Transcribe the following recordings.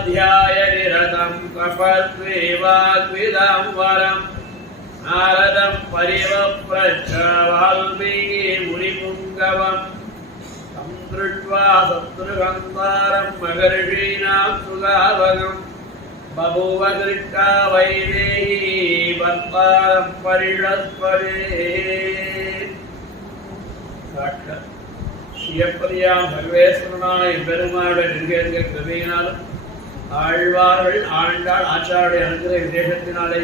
तपस्वाध्यायनिरतं तपस्वेवाग्विदाम्बरं नारदं परिवप्रच्छ वाल्मीकिमुनिपुङ्गवं तं दृष्ट्वा शत्रुहन्तारं महर्षीणां सुगावगं बभूव दृष्टा वैदेही भर्तारं परिणस्पदे சிவப்பதியாம் சர்வேஸ்வரனான எம்பெருமானுடைய நிர்கேந்திர கிருபையினாலும் ஆழ்வார்கள் ஆண்டாள் ஆச்சாருடைய அனுகிரக விசேஷத்தினாலே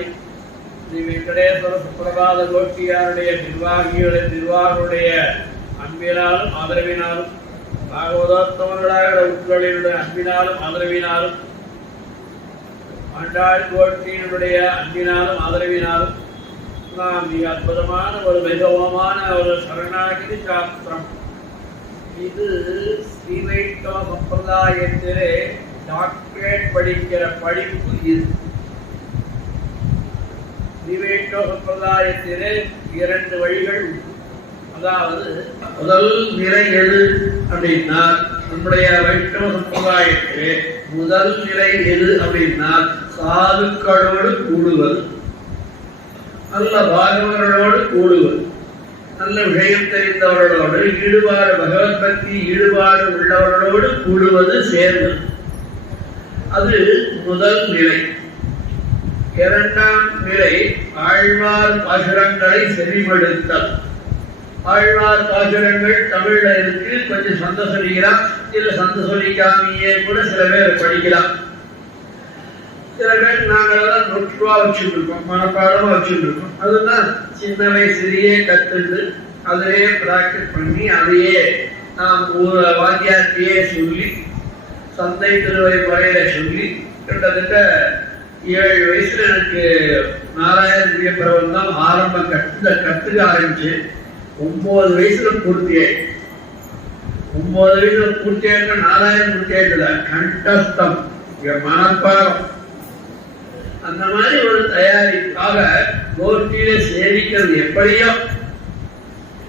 ஸ்ரீ வெங்கடேஸ்வர சுப்பிரபாத கோஷ்டியாருடைய நிர்வாகிகளுடைய அன்பினாலும் ஆதரவினாலும் பாகவதோத்தமர்களாக உட்களினுடைய அன்பினாலும் ஆதரவினாலும் ஆண்டாள் கோஷ்டியினுடைய அன்பினாலும் ஆதரவினாலும் நாம் மிக அற்புதமான ஒரு வைபவமான ஒரு சரணாகிதி சாஸ்திரம். இது ஸ்ரீ வைஷ்ணவ சம்பிரதாயத்திலே டாக்டரேட் படிக்கிற படிப்பு. இது ஸ்ரீ வைஷ்ணவ சம்பிரதாயத்திலே 2 வழிகள். அதாவது முதல் நிலை எது அப்படின்னா, நம்முடைய வைஷ்ணவ சம்பிரதாயத்திலே முதல் நிலை எது அப்படின்னா சாதுக்களோடு கூடுவது, நல்ல பாகவர்களோடு கூடுவது, நல்ல விஷயம் தெரிந்தவர்களோடு ஈடுபாடு, பகவத் பக்தி ஈடுபாடு உள்ளவர்களோடு கூடுவது, சேர்வது. அது முதல் நிலை. 2ஆம் நிலை ஆழ்வார் பாசுரங்களை செவிமடுத்தல். ஆழ்வார் பாசுரங்கள் தமிழ்ல இருக்கு, கொஞ்சம் சந்த சொல்லிக்கலாம், இல்ல சந்த சொல்லிக்காமையே கூட சில பேர் படிக்கலாம். சில பேர் நாங்களெல்லாம் நொற்றுவா வச்சுட்டு இருக்கோம், மனப்பாடமா வச்சுட்டு இருக்கோம். அதுதான் சின்ன வயசுலயே கத்துட்டு அதையே பிராக்டிஸ் பண்ணி அதையே நாம் ஒரு வாத்தியார்த்தையே சொல்லி சந்தை திருவை முறையில சொல்லி கிட்டத்தட்ட 7 வயசுல எனக்கு நாராயண திவ்ய பிரபந்தம் ஆரம்பம் கத்துக்க ஆரம்பிச்சு 9 வயசுல பூர்த்தியாய். 9 வயசுல பூர்த்தியாயிருக்க நாராயண பூர்த்தியாயிட்டுல கண்டஸ்தம் மனப்பாடம். அந்த மாதிரி ஒரு தயாரிப்பாக கோஷ்டியில சேவிக்கிறது. எப்படியோ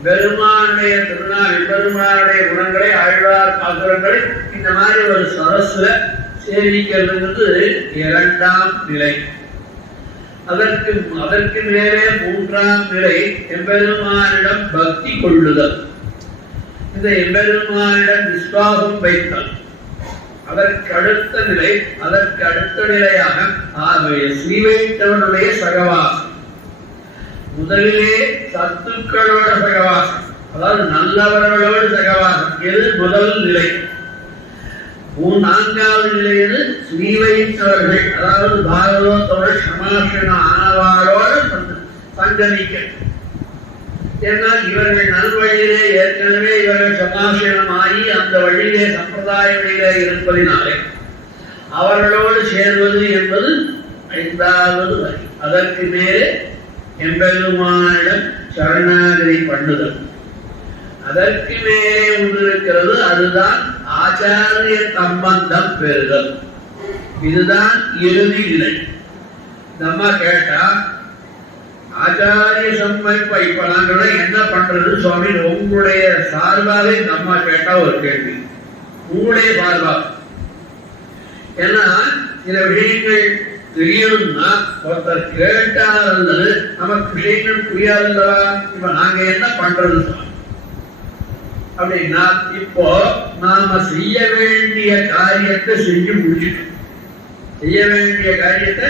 பெருமானுடைய திருநாள், பெருமானுடைய குணங்களை, ஆழ்வார் பாசுரங்களை இந்த மாதிரி ஒரு சரஸ்ல சேவிக்கிறது 2ஆம் நிலை. அதற்கு மேலே 3ஆம் நிலை எம்பெருமானிடம் பக்தி கொள்ளுதல். இந்த எம்பெருமானிடம் விசுவாசம் வைத்தல். அதற்கு அடுத்த நிலையாக ஸ்ரீ வைஷ்ணவனுடைய சகவாசம். முதலிலே சத்துக்களோட சகவாசம், அதாவது நல்லவர்களோடு சகவாசம். இது முதல் நிலை. 4ஆவது நிலையில் ஸ்ரீ வைஷ்ணவர்கள், அதாவது பாகவதோட சமாசன ஆனவாளோடு சங்கமிக்க. ஏன்னால் இவர்கள் நல்வழியிலே ஏற்கனவே இவர்கள் சமாசனமாகி அந்த வழியிலே சம்பிரதாய வழியிலே இருப்பதினாலே அவர்களோடு சேர்வது என்பது 5ஆவது வழி. அதற்கு மேலே எம்பெருமானிடம் சரணாகதி பண்ணுதல். அதற்கு மேலே ஒன்று இருக்கிறது, அதுதான் ஆச்சாரிய சம்பந்தம் பெறுதல். இதுதான் இறுதி நிலை. நம்ம கேட்டா ஆச்சாரிய சம்பந்தம் இப்ப நாங்கள் என்ன பண்றது சுவாமி, உங்களுடைய சார்பாக இந்த அம்மா கேட்டா ஒரு கேள்வி, உங்களுடைய சார்பாக. ஏன்னா சில விஷயங்கள் தெரியணும்னா ஒருத்தர் கேட்டால் அல்லது நமக்கு விஷயங்கள் புரியாதுல்லவா. இப்ப நாங்க என்ன பண்றது அப்படின்னா, இப்போ நாம செய்ய வேண்டிய காரியத்தை செஞ்சு முடிச்சிட்டோம். செய்ய வேண்டிய காரியத்தை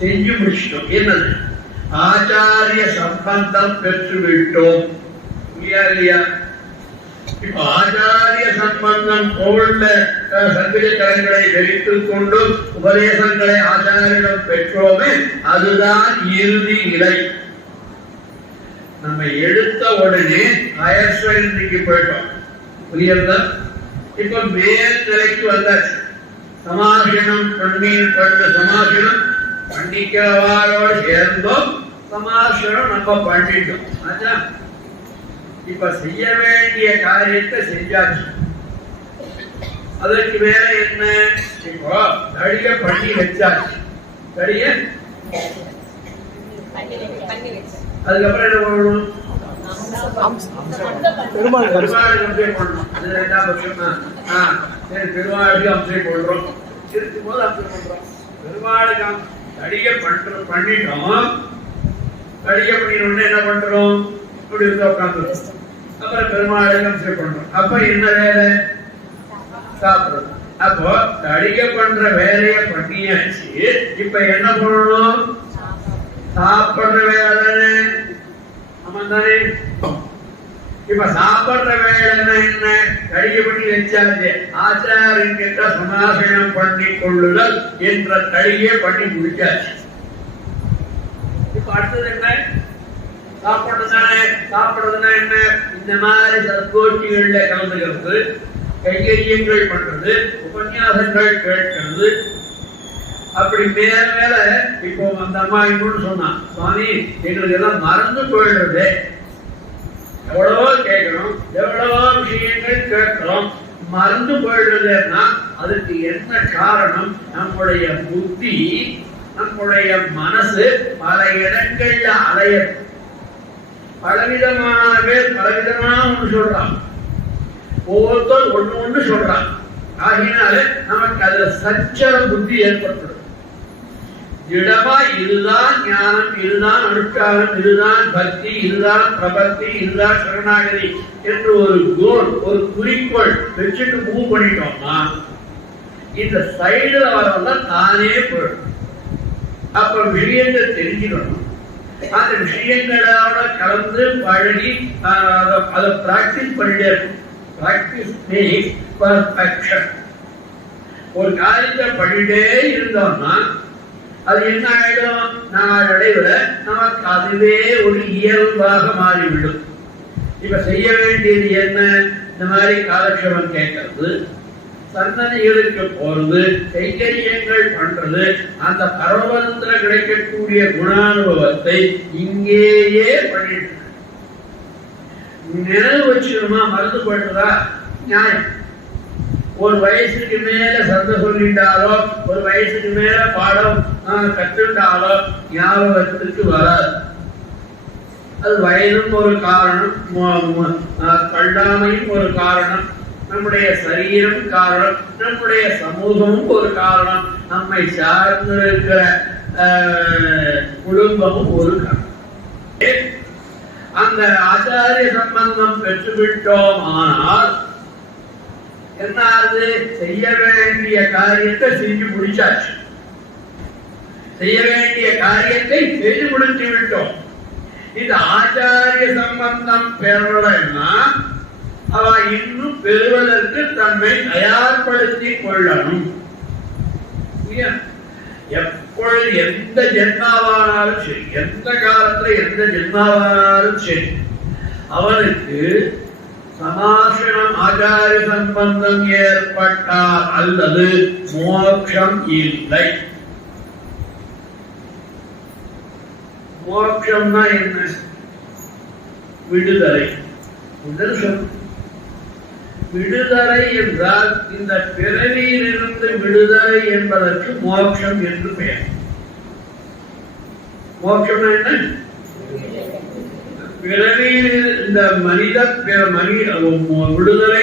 செஞ்சு முடிச்சிட்டோம். என்னது? ஆச்சாரிய சம்பந்தம் பெற்று விட்டோம் இல்லையா? இப்ப ஆச்சாரிய சம்பந்தம் கோவில்ல சங்கரங்களை தெரிவித்துக் கொண்டு உபதேசங்களை ஆச்சாரியம் பெற்றோமே, அதுதான் இறுதி நிலை. நம்ம எடுத்த உடனே ஹையர் செகண்டரிக்கு போயிட்டோம், புரியுதா? இப்ப மேல் நிலைக்கு வந்தாச்சு. சமாசனம் சமாசனம் பண்ணிக்கிறவாரோடு சேர்ந்தோம், சமாசனம் நம்ம பண்ணிட்டோம். இப்ப செய்ய வேண்டிய காரியத்தை செஞ்சாச்சு. அதற்கு மேல என்ன? இப்போ தடிய பண்ணி வச்சாச்சு. தடிய அதுக்கப்புறம் என்ன பண்ணணும்? பெருமாளுக்கு அம்சை பண்ணணும். அது ரெண்டாம் பட்சம். பெருமாளுக்கு அம்சை பண்றோம், இருக்கும் போது அம்சை பண்றோம். பெருமாளுக்கு தடிய பண்ணிட்டோம். தடிய பண்ணிடணும்னு என்ன பண்றோம்? இப்படி இருக்க உட்காந்துரும். அப்புறம் பெருமாளுக்கு அம்சை பண்றோம். அப்ப என்ன வேலை? சாப்பிடுறது. அப்போ தடிக்க பண்ற வேலைய பண்ணியாச்சு. இப்ப என்ன பண்ணணும்? சாப்பிடுற வேலை. ஆமா தானே? இப்ப சாப்பிடுற வேலை என்ன? தடிக்க பண்ணி வச்சாச்சு. ஆச்சாரியன் கிட்ட சமாசனம் பண்ணி கொள்ளுதல் என்ற தடியை பண்ணி முடிச்சாச்சு. இப்ப அடுத்தது என்ன? சாப்பிடுறதுதானே. சாப்பிடுறதுனா என்ன? இந்த மாதிரி சத்கோஷ்டிகள்ல கலந்துக்கிறது, கைகரியங்கள் பண்றது, உபன்யாசங்கள் கேட்கிறது. அப்படி மேல மேல இப்போ அந்த அம்மா இன்னொன்னு சொன்னான், சுவாமி எங்களுக்கு எல்லாம் மறந்து போயிடுறது. எவ்வளவோ கேட்கணும், எவ்வளவோ விஷயங்கள் கேட்கிறோம், மறந்து போயிடுறதுன்னா அதுக்கு என்ன காரணம்? நம்முடைய புத்தி, நம்முடைய மனசு பல இடங்கள்ல அலைய பலவிதமான பேர் பலவிதமான ஒன்று சொல்றான், ஒவ்வொருத்தர் ஒண்ணு சொல்றான். ஆகினால நமக்கு அதுல சச்சர புத்தி ஏற்படுறது. திடமா இதுதான் ஞானம், இதுதான் அனுஷ்டானம், இதுதான் பக்தி, இதுதான் பிரபத்தி, இதுதான் சரணாகதி என்று ஒரு கோல், ஒரு குறிக்கோள் வச்சுட்டு மூவ் பண்ணிட்டோம்னா இந்த சைடுல வரவெல்லாம் தானே போயிடும். அப்ப விஷயங்கள் தெரிஞ்சுக்கணும். அந்த விஷயங்களோட கலந்து பழகி அதை பிராக்டிஸ் பண்ணிட்டே இருக்கும். Practice makes perfection. ஒரு காரியத்தை பண்ணிட்டே இருந்தோம்னா அது என்ன ஆயிடும்? நாளடைவுல நமக்கு அதுவே ஒரு இயல்பாக மாறிவிடும். இப்ப செய்ய வேண்டியது என்ன? இந்த மாதிரி காலக்ஷேபம் கேட்கறது, சன்னதிகளுக்கு போறது, கைகரியங்கள் பண்றது, அந்த பரவத்துல கிடைக்கக்கூடிய குணானுபவத்தை இங்கேயே பண்ணிட்டு நினைவு வச்சுக்கணுமா? மறந்து போயிட்டதா? நியாயம். ஒரு வயசுக்கு மேல சந்த சொல்லிட்டாலோ, ஒரு வயசுக்கு மேல பாடம் கற்றுட்டாலோ ஞாபகத்துக்கு வராது. அது வயதும் ஒரு காரணம், கல்லாமையும் ஒரு காரணம், நம்முடைய சரீரம் காரணம், நம்முடைய சமூகமும் ஒரு காரணம், நம்மை சார்ந்து இருக்கிற குடும்பமும் ஒரு காரணம். அந்த ஆச்சாரிய சம்பந்தம் பெற்றுவிட்டோம். ஆனால் என்னாவது? செய்ய வேண்டிய காரியத்தை செஞ்சு முடிச்சாச்சு. செய்ய வேண்டிய காரியத்தை செய்து முடித்து விட்டோம். இந்த ஆச்சாரிய சம்பந்தம் பெறலைன்னா அவ இன்னும் பெறுவதற்கு தன்னை தயார்படுத்திக் கொள்ளணும். எப்பொழுது எந்த ஜென்மாவானாலும் சரி, எந்த காலத்துல எந்த ஜென்மாவானாலும் சரி, அவனுக்கு சமாசனம் ஆச்சாரிய சம்பந்தம் ஏற்பட்டால் அல்லது மோட்சம் இல்லை. மோட்சம்னா என்ன? விடுதலை. முதல் சொல் விடுதலை என்றால் இந்த பிறவியிலிருந்து விடுதலை என்பதற்கு மோட்சம் என்று பெயர். மோட்சம் என்ன? பிறவியில் இந்த மனித விடுதலை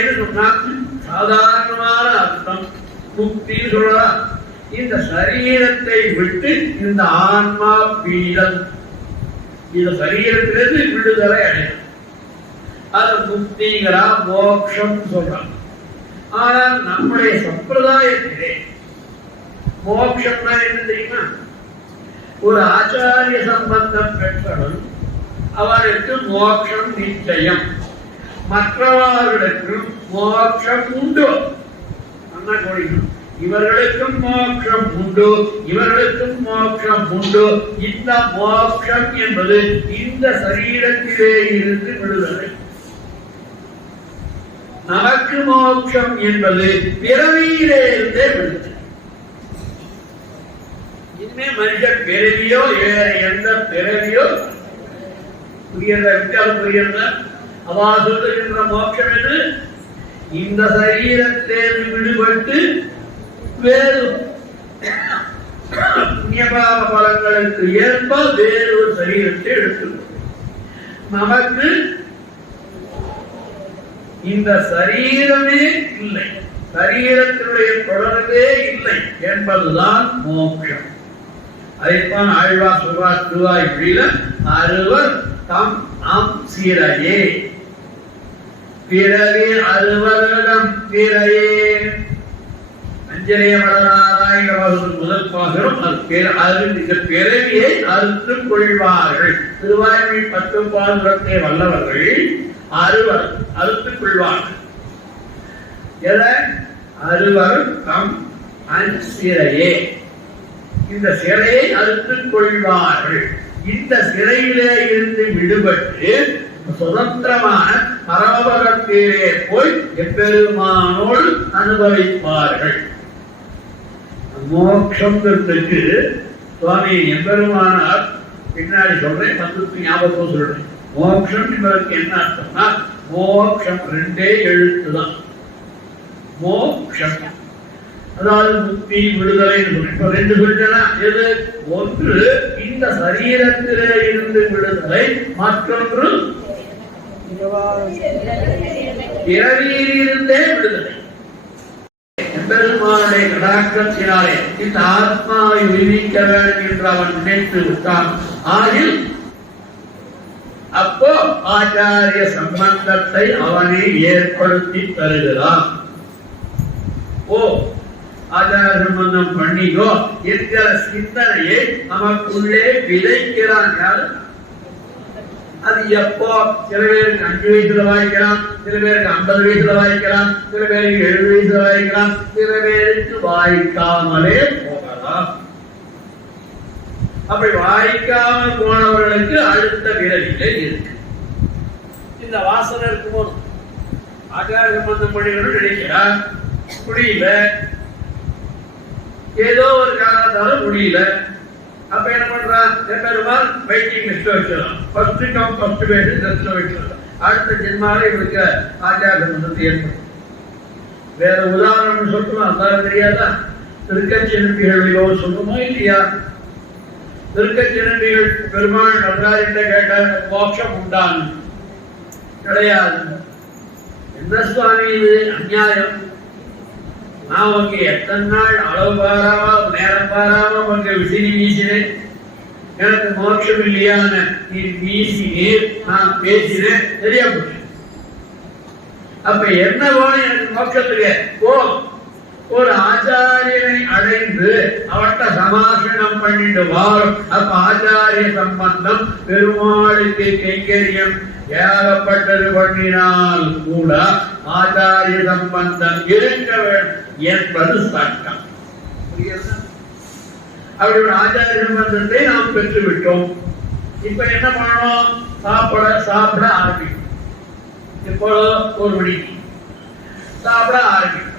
சாதாரணமான அர்த்தம் முக்தி சொல்லலாம். இந்த சரீரத்தை விட்டு இந்த ஆன்மா பீடம், இந்த சரீரத்திலிருந்து விடுதலை அடையும். அது முக்திங்கிறா, மோட்சம் சொல்றாங்க. ஆனால் நம்முடைய சம்பிரதாயத்திலே மோட்சம்னா என்ன தெரியுமா? ஒரு ஆச்சாரிய சம்பந்தம் பெற்றவன் அவருக்கு மோட்சம் நிச்சயம். மற்றவர்களுக்கு மோட்சம் உண்டு. இவர்களுக்கும் மோட்சம் உண்டு, இவர்களுக்கும் மோட்சம் உண்டு. இந்த மோட்சம் என்பது இந்த சரீரத்திலே இருந்து விடுதலை. நமக்கு மோட்சம் என்பது பிறவியிலே இருந்தே விடுதலை. இனிமே மனித பிறவியோ வேற எந்த பிறவியோ புரியுற அவா சொல்லுகின்ற மோட்சம் என்று இந்த சரீரத்திலிருந்து விடுபட்டு வேறு புண்ணியபாவ பலங்களுக்கு ஏற்ப வேறு ஒரு சரீரத்தை எடுத்துள்ளோம். நமக்கு இந்த சரீரமே இல்லை, சரீரத்தினுடைய தொடர்பே இல்லை என்பதுதான் மோட்சம். அதைத்தான் ஆழ்வார் சொல்றார் திருவாய்மொழியில, அறுவர் தம் நம் சீரையே பிறவி அறுவரிடம் பிறையே. அஞ்சலிய மலராராயண முதல் பாகரம் இந்த பிறவியை அறுத்துக் கொள்வார்கள். திருவாய்மொழி 10 பாசுரத்தை வல்லவர்கள் அறுவர் அறுத்துக் கொள்வார்கள். அறுவர் தம் அஞ்சிறையே, இந்த சிறையை அறுத்துக் கொள்வார்கள். இந்த சிறையிலே இருந்து விடுபட்டு சுதந்திரமான பரமபதத்திலே போய் எப்பெருமானோடு அனுபவிப்பார்கள். மோட்சத்திற்கு சுவாமி எம்பெருமானார் பின்னாடி சொல்றேன், பத்து ஞாபகம் சொல்றேன். மோட்சம் என்பதற்கு என்ன அர்த்தம்னா, மோட்சம் 2 எழுத்துதான். மோட்சம் அதாவது முக்தி விடுதலை. இப்ப 2 சொல்லிட்டா எது? ஒன்று இந்த சரீரத்திலே இருந்து விடுதலை, மற்றொன்று பிறவியிலிருந்தே விடுதலை. பெருமானுடைய கடாட்சத்தினாலே இந்த ஆத்மாவை விடுவிக்க வேண்டும் என்று அவன் நினைத்து விட்டான். ஆகில் அப்போ ஆச்சாரிய சம்பந்தத்தை அவனை ஏற்படுத்தி தருகிறான். ஓ ஆச்சார சம்பந்தம் பண்ணிக்கோ என்கிற சிந்தனையை நமக்குள்ளே விதைக்கிறான். யாரு? அது எப்போ? சில பேருக்கு 5 வயசுல வாய்க்கலாம், சில பேருக்கு 50 வயசுல வாய்க்கலாம், சில பேருக்கு 70 வயசுல வாய்க்கலாம், சில பேருக்கு வாய்க்காமலே போகலாம். அப்படி வாய்க்காமல் போனவர்களுக்கு அடுத்த பிறவிலே இருக்கு. இந்த வாசனை இருக்கும்போது ஆச்சார சம்பந்தம் பண்ணிக்கணும்னு நினைக்கிறார், முடியல, ஏதோ ஒரு காரணத்தால முடியல. அப்ப என்ன பண்றான்? பெருமாள் வெயிட்டிங் லிஸ்ட் வச்சிடலாம். First come first base list வச்சிடலாம். அடுத்த ஜென்மால இவருக்கு ஆச்சார சம்பந்தத்தை ஏற்படும். வேற உதாரணம் சொல்லணும், அதான் தெரியாதா? திருக்கச்சிரம்பிகள் சொல்லுமா இல்லையா? திருக்கச்சிரம்பிகள் பெருமாள் நடராஜன் கேட்ட மோட்சம் உண்டான் கிடையாது. என்ன சுவாமி இது அநியாயம்? நான் உங்க எத்தனை நாள் அளவு பாராம நேரம் பாராம உங்க விசிறி வீசினேன், எனக்கு மோட்சம் இல்லையான நீ வீசினேன், நான் பேசினேன், சரியா போச்சு. அப்ப என்ன வேணும் எனக்கு மோட்சத்துக்கு? ஒரு ஆச்சாரியனை அடைந்து அவட்ட சமாசனம் பண்ணிட்டு வாரும். அப்ப ஆச்சாரிய சம்பந்தம் பெருமாளுக்கு கைங்கரியம் ஏகப்பட்டது பண்ணினால் கூட ஆச்சாரிய சம்பந்தம் இருக்க வேண்டும் என்பது சட்டம். அவருடைய ஆச்சாரிய சம்பந்தத்தை நாம் பெற்றுவிட்டோம். இப்ப என்ன பண்ணணும்? சாப்பிட ஆரம்பிக்கும். இப்போ 1 மணிக்கு சாப்பிட ஆரம்பிக்கும்.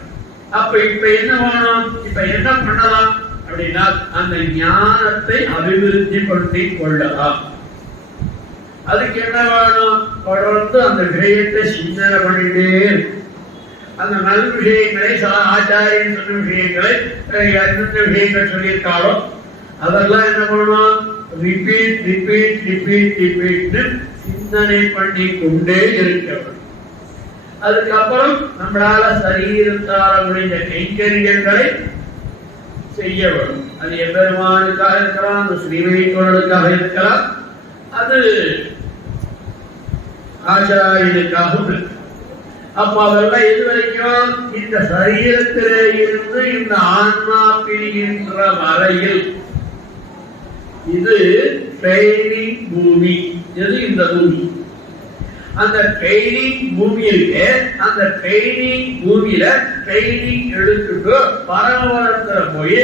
அப்ப இப்ப என்ன பண்ணணும்? இப்ப என்ன பண்ணலாம் அப்படின்னா அந்த ஞானத்தை அபிவிருத்தி படுத்திக் கொள்ளலாம். அதுக்கு என்ன வேணும்? தொடர்ந்து அந்த விஷயத்தை சிந்தனை பண்ணிட்டே இருக்கு. அந்த நல்ல விஷயங்களை ஆச்சாரியன் சொன்ன விஷயங்களை எந்தெந்த விஷயங்கள் சொல்லியிருக்காரோ அதெல்லாம் என்ன பண்ணணும்? ரிப்பீட் ரிப்பீட் ரிப்பீட் ரிப்பீட் சிந்தனை பண்ணி கொண்டே இருக்கிறது. அதுக்கப்புறம் நம்மளால சரீரத்தால முடிந்த கைங்கரியங்களை செய்ய வரும். அது எம்பெருமானுக்காக இருக்கலாம், அது ஸ்ரீவைகுண்டனுக்காக இருக்கலாம், அது ஆச்சாரியனுக்காகவும் இருக்கு. அப்ப அதெல்லாம் எது வரைக்கும்? இந்த சரீரத்திலே இருந்து இந்த ஆன்மா பிரிகின்ற வரையில். இது ட்ரைனிங் பூமி. எது? இந்த பூமி. அந்த ட்ரைனிங் பூமியிலே அந்த ட்ரைனிங் பூமியில ட்ரைனிங் எடுத்துட்டு பரமவரத்துல போய்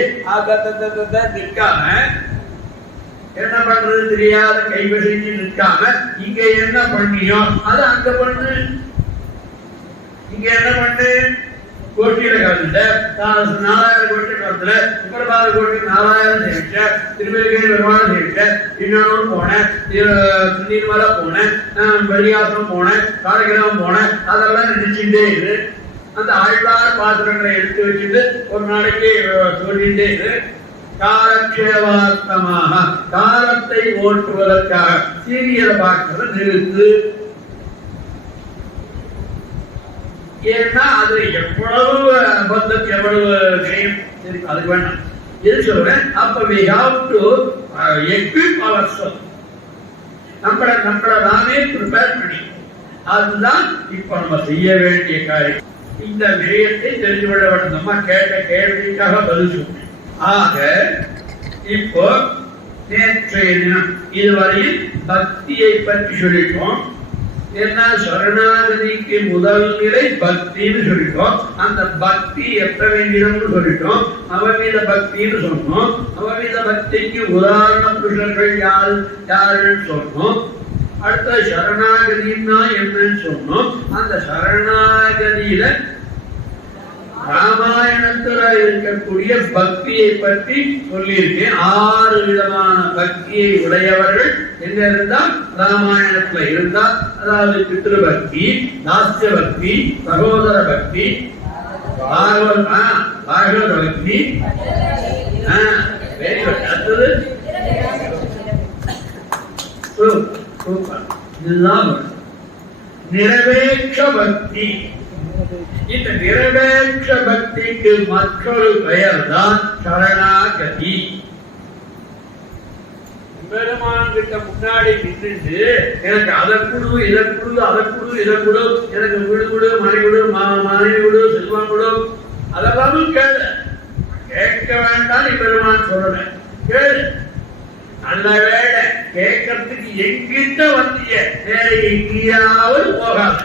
நிற்காம என்ன பண்றது தெரியாத கைவசைக்கு நிற்காம இங்க என்ன பண்ணியோ அது அங்க பண்ணு. இங்க என்ன பண்ணு? கோட்டியில கலந்துட்ட 4000 கோட்டி கலந்துல சுப்பிரபாத கோட்டி 4000 சேவிச்ச, திருவள்ளுவர் பெருமாள் சேவிச்ச, இன்னொரு போனேன், திருநீர்மலை போனேன், வெளியாசம் போனேன், காரைக்கிழம் போனேன், அதெல்லாம் நினைச்சுட்டே இரு. அந்த ஆழ்வார் பாத்திரங்களை எடுத்து வச்சுட்டு ஒரு நாளைக்கு சொல்லிட்டே இரு. காலக்ஷேபார்த்தமாக காலத்தை ஓட்டுவதற்காக சீரியலை பார்க்கறத நிறுத்து. ஏன்னா அது எவ்வளவு பந்தம் எவ்வளவு ஜெயம் அதுக்கு வேண்டாம். எது சொல்றேன்? அப்ப we have to equip ourselves. நம்மளை நாமே ப்ரிப்பேர் பண்ணி அதுதான் இப்ப நம்ம செய்ய வேண்டிய காரியம். இந்த விஷயத்தை தெரிந்து கொள்ள வேண்டும். நம்ம கேட்ட கேள்விக்காக பதில் சொல்றேன். ஆக இப்போ நேற்றைய தினம் இதுவரையில் பக்தியை பற்றி சொல்லிட்டோம். என்ன? சரணாகதிக்கு முதல் நிலை பக்தின்னு சொல்லிட்டோம். அந்த பக்தி எத்தனை விதம்னு சொல்லிட்டோம். நவநீத பக்தின்னு சொன்னோம். நவநீத பக்திக்கு உதாரண புருஷர்கள் யாருன்னு சொன்னோம். அடுத்த சரணாகதினா என்னன்னு சொன்னோம். அந்த சரணாகதியில ராமாயணத்துல இருக்கக்கூடிய பக்தியை பற்றி சொல்லியிருக்கேன். 6 விதமான பக்தியை உடையவர்கள் எங்க இருந்தால் ராமாயணத்துல இருந்தா, அதாவது பித்ரு பக்தி, தாஸ்ய பக்தி, சகோதர பக்தி, பாகவத பக்தி, அடுத்தது இதுதான் நிரபேட்ச பக்தி. இந்த நிரபேட்ச பக்திக்கு மற்றொரு பெயர் தான் சரணாகதி. பெருமான் கிட்ட முன்னாடி நின்று எனக்கு அதை குடு, இதை குடு, அதை குடு, இதை குடு, எனக்கு வீடு குடு, மனை குடு, மனைவி குடு, செல்வம் குடு, அதெல்லாம் கேளு. கேட்க வேண்டாம். நீ பெருமான் சொல்றேன் கேளு. நல்ல வேலை கேட்கறதுக்கு எங்கிட்ட வந்திய வேற எங்கேயாவது போகாது.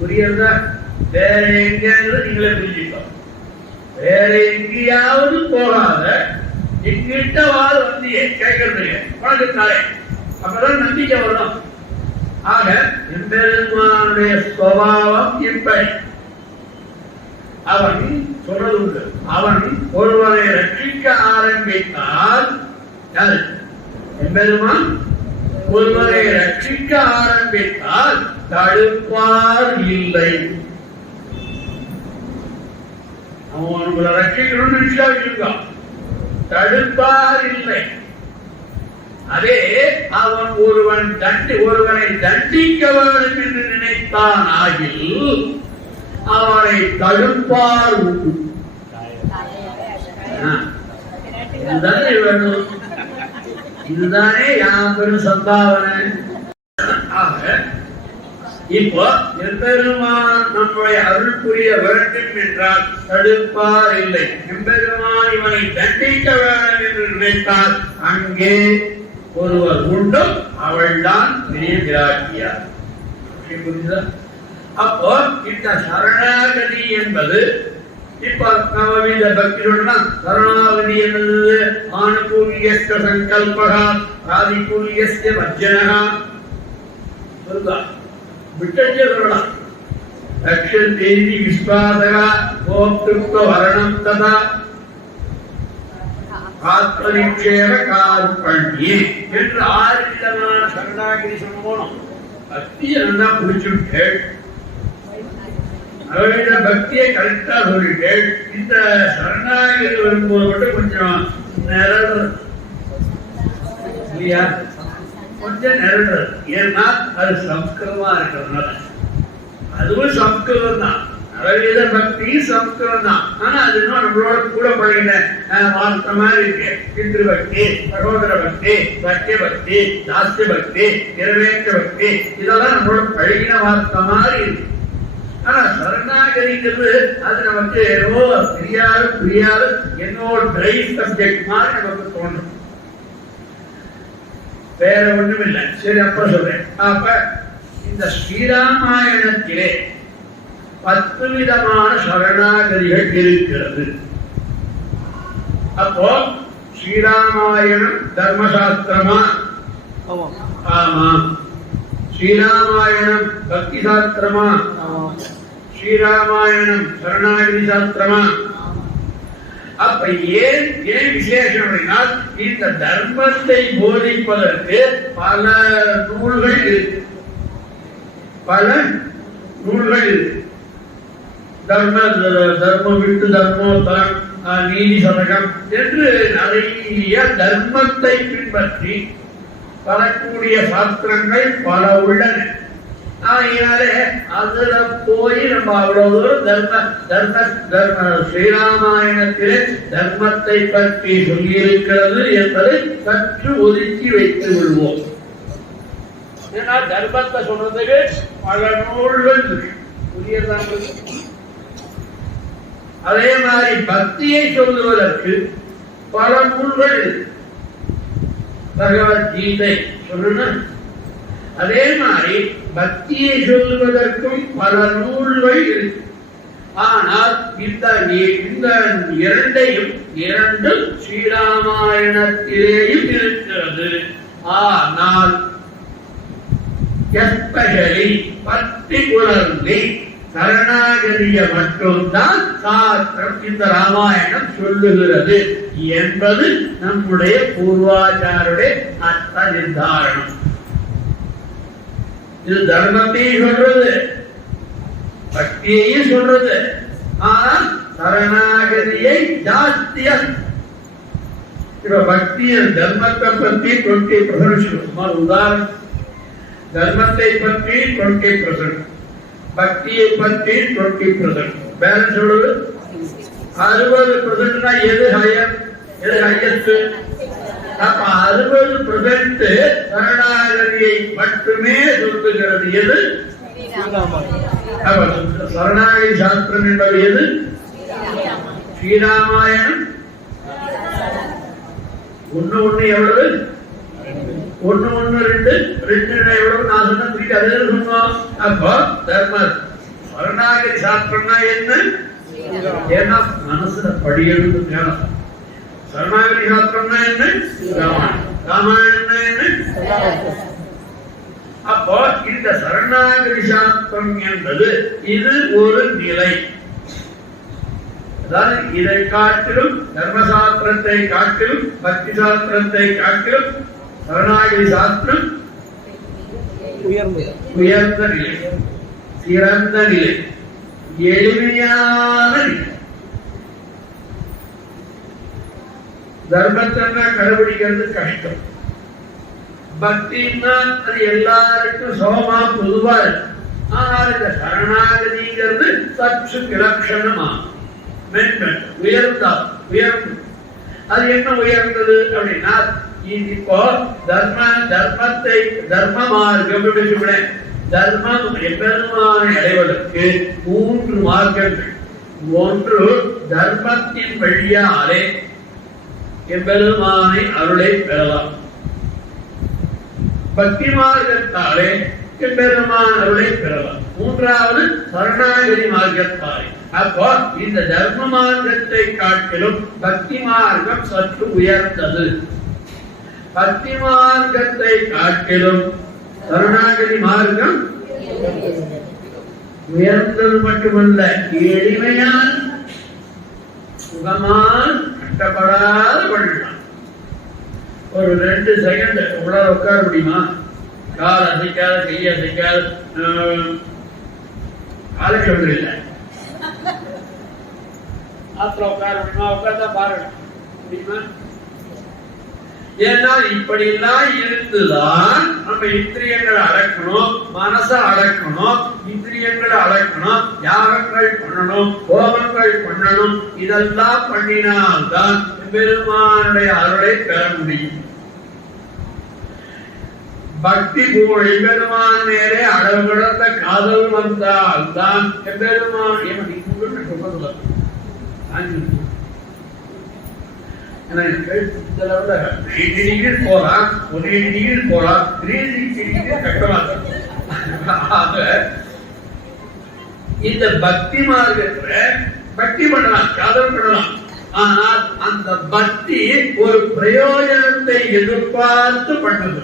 புரியுதா? வேற எங்கிறது நீங்களே புரிஞ்சுக்கோ. வேற எங்கேயாவது போகாத எங்கிட்ட வாழ வந்தியே கேட்கறதுக்கு உனக்குத்தாரே. அப்பதான் நம்பிக்கை வரும். ஆக எம்பெருமானுடைய சுபாவம் இப்படி. அவன் சொல்றது உண்டு. அவன் ஒருவரை ரட்சிக்க ஆரம்பித்தால் எம்பெருமான் ஒருவரை ரட்சிக்க ஆரம்பித்தால் தடுப்பார் இல்லை. அவன் உங்களை ரட்சிக்கணும்னு நினைச்சா வச்சிருக்கான். தடுப்பார் இல்லை. அதே அவன் ஒருவனை தண்டிக்க வேண்டும் என்று நினைத்தான் ஆகில் அவனை தடுப்பார் உண்டு. இதுதானே வேணும். இதுதானே யாரும் சம்பாவனை. ஆக இப்போ எம்பெருமான் நம்முடைய அருள் புரிய வேண்டும் என்றால் தடுப்பார் இல்லை. எம்பெருமான் இவனை தண்டிக்க வேண்டும் என்று நினைத்தால் அங்கே ஒருவர் உண்டு. அவள்தான் பெரிய விராட்டியார். புரியுதா? அப்போ இந்த சரணாகதி என்பது இப்ப நவநீத பக்தி சொன்னா சரணாகதி என்பது ஆனுகூல்யஸ்ய சங்கல்பகா ஆதிகூல்யஸ்ய வர்ஜனகா சொல்லுதா விட்டே சொல்லலாம். ரக்ஷன் தேவி விஸ்வாசகா கோப்துக்த வரணம் ததா ஆத்மனிக்ஷேப கார்பண்யே என்று 6 விதமான சரணாகதி சொல்லணும். பக்தியை நல்லா புடிச்சுட்டு அவருடைய பக்தியை கரெக்டா சொல்லிட்டு இந்த சரணாகதி வரும்போது மட்டும் கொஞ்சம் நிரல் இல்லையா, கொஞ்சம் நிரல். ஏன்னா அது சம்ஸ்கிருதமா இருக்கிறதுனால. அதுவும் சம்ஸ்கிருதம் தான், நவநீத பக்தி சம்ஸ்கிருதம் தான். ஆனா அது இன்னும் நம்மளோட கூட பழகின வார்த்தை மாதிரி இருக்கு. பித்ரு பக்தி, சகோதர பக்தி, சத்திய பக்தி, தாஸ்ய பக்தி, நிரவேற்ற பக்தி, இதெல்லாம் நம்மளோட பழகின வார்த்தை மாதிரி இருக்கு. ஆனா சரணாகதிங்கிறது அது நமக்கு ஏதோ புரியாது என்னோட டிரைவ் சப்ஜெக்ட் மாதிரி நமக்கு தோணும். வேற ஒண்ணும் இல்லை. சரி, அப்ப சொல்றேன். அப்ப இந்த ஸ்ரீராமாயணத்திலே 10 விதமான சரணாகதிகள் இருக்கிறது. அப்போ ஸ்ரீராமாயணம் தர்மசாஸ்திரமா? ஆமா. ஸ்ரீராமாயணம் பக்தி சாஸ்திரமா? ஸ்ரீராமாயணம் சரணாகதி சாஸ்திரமா? அப்ப ஏன் விசேஷம் அப்படின்னா இந்த தர்மத்தை போதிப்பதற்கு பல நூல்கள் இருக்கு. தர்மம் விட்டு தர்மோத்தரம், நீதி சதகம் என்று நிறைய தர்மத்தை பின்பற்றி வரக்கூடிய சாஸ்திரங்கள் பல உள்ளன. அதனால அதுல போய் நம்ம அவ்வளவு தர்ம ஸ்ரீராமாயணத்திலே தர்மத்தை பற்றி சொல்லியிருக்கிறது என்பதை சற்று ஒதுக்கி வைத்து விடுவோம். ஏன்னா தர்மத்தை சொல்றதுக்கு பல நூல்கள் புரியதான். அதே மாதிரி பக்தியை சொல்லுவதற்கு பல நூல்கள், பகவத்கீதை சொல்லணும். அதே மாதிரி பக்தியை சொல்லுவதற்கும் பல நூல்கள் இருக்கு. ஆனால் இந்த இரண்டும் ஸ்ரீராமாயணத்திலேயும் இருக்கிறது. ஆனால் எஸ்பெஷலி பர்டிகுலர்லி சரணாகதிய மட்டும்தான் சாஸ்திரம் இந்த ராமாயணம் சொல்லுகிறது என்பது நம்முடைய பூர்வாச்சாருடைய அர்த்த நிர்தாரணம். இது தர்மத்தையும் சொல்றது, பக்தியையும் சொல்றது. ஆனால் சரணாகதியை ஜாஸ்தியா இப்ப பக்திய தர்மத்தை பற்றி 20% சுமார் உதாரணம். தர்மத்தை பற்றி 20%, பக்தியை பற்றி 20%, பேலன்ஸ் சொல்றது 60%. எது ஹையர், எது ஹையஸ்ட்? அப்ப 60% சரணாகதியை மட்டுமே சொல்லுகிறது. எது? சரணாகதி சாஸ்திரம் என்பது எது? ஸ்ரீராமாயணம். ஒண்ணு எவ்வளவு? 1 2 எவ்வளவு? நான் சொன்ன திருப்பி அதே சொன்னோம். அப்போ தர்ம சரணாகதி சாஸ்திரம்னா என்ன? ஏன்னா மனசுல படியெழுந்து ஞானம். சரணாகதி சாஸ்திரம்னா என்ன? ராமாயணம்னா என்ன? அப்போ இந்த சரணாகதி சாஸ்திரம் என்பது இது ஒரு நிலை. அதாவது இதை காட்டிலும், தர்மசாஸ்திரத்தை காட்டிலும், பக்தி சாஸ்திரத்தை காட்டிலும் சரணாகதி சாஸ்திரம் உயர்ந்த நிலை, சிறந்த நிலை, எளிமையான நிலை. தர்மத்தை கடைபிடிக்கிறது கஷ்டம். பக்தின்னா அது எல்லாருக்கும் சமமா பொதுவா இருக்கு. ஆனால் இந்த சரணாகதிங்கிறது சற்று விலட்சணமாகும். உயர்ந்து அது என்ன உயர்ந்தது அப்படின்னா, இப்போ தர்மத்தை தர்ம மார்க்கம் தர்மம் எம்பெருமானை அடைவதற்கு 3 மார்க்கங்கள். ஒன்று தர்மத்தின் வழியாலே எம்பெருமானை அருளை பெறலாம். பக்தி மார்க்கத்தாலே எம்பெருமான் அருளை பெறலாம். 3வது சரணாகதி மார்க்கத்தாலே. அப்போ இந்த தர்ம மார்க்கத்தை காட்டிலும் பக்தி மார்க்கம் சற்று உயர்ந்தது. பக்தி மார்க்கத்தை காட்டிலும் சரணாகதி மார்க்கம் உயர்ந்தது மட்டுமல்ல, எளிமையான சுகமான கஷ்டப்படாத பண்ணிடலாம். ஒரு 2 செகண்ட் உங்களால் உட்கார முடியுமா? கால் அசைக்காத, கை அசைக்காத, காலுக்கு ஒன்று இல்லை. ஆத்துல உட்கார முடியுமா? உட்கார்ந்தா பாருங்க முடியுமா? ஏன்னா இப்படி எல்லாம் இருந்துதான் நம்ம இந்திரியங்களை அடக்கணும், மனசை அடக்கணும், இந்திரியங்களை அடக்கணும், யாகங்கள் பண்ணணும், கோபங்கள் பண்ணணும். இதெல்லாம் பண்ணினால்தான் பெருமானுடைய அருளை பெற முடியும். பக்தி போல் பெருமான் மேலே அளவு கடந்த காதல் வந்தால் தான் பெருமான் போலாம், 1 டிகிரி போலாம், 360 கட்டமாக. இந்த பக்தி மார்க்கத்துல பக்தி பண்ணலாம், காதல் பண்ணலாம். ஆனால் அந்த பக்தி ஒரு பிரயோஜனத்தை எதிர்பார்த்து பண்ணது.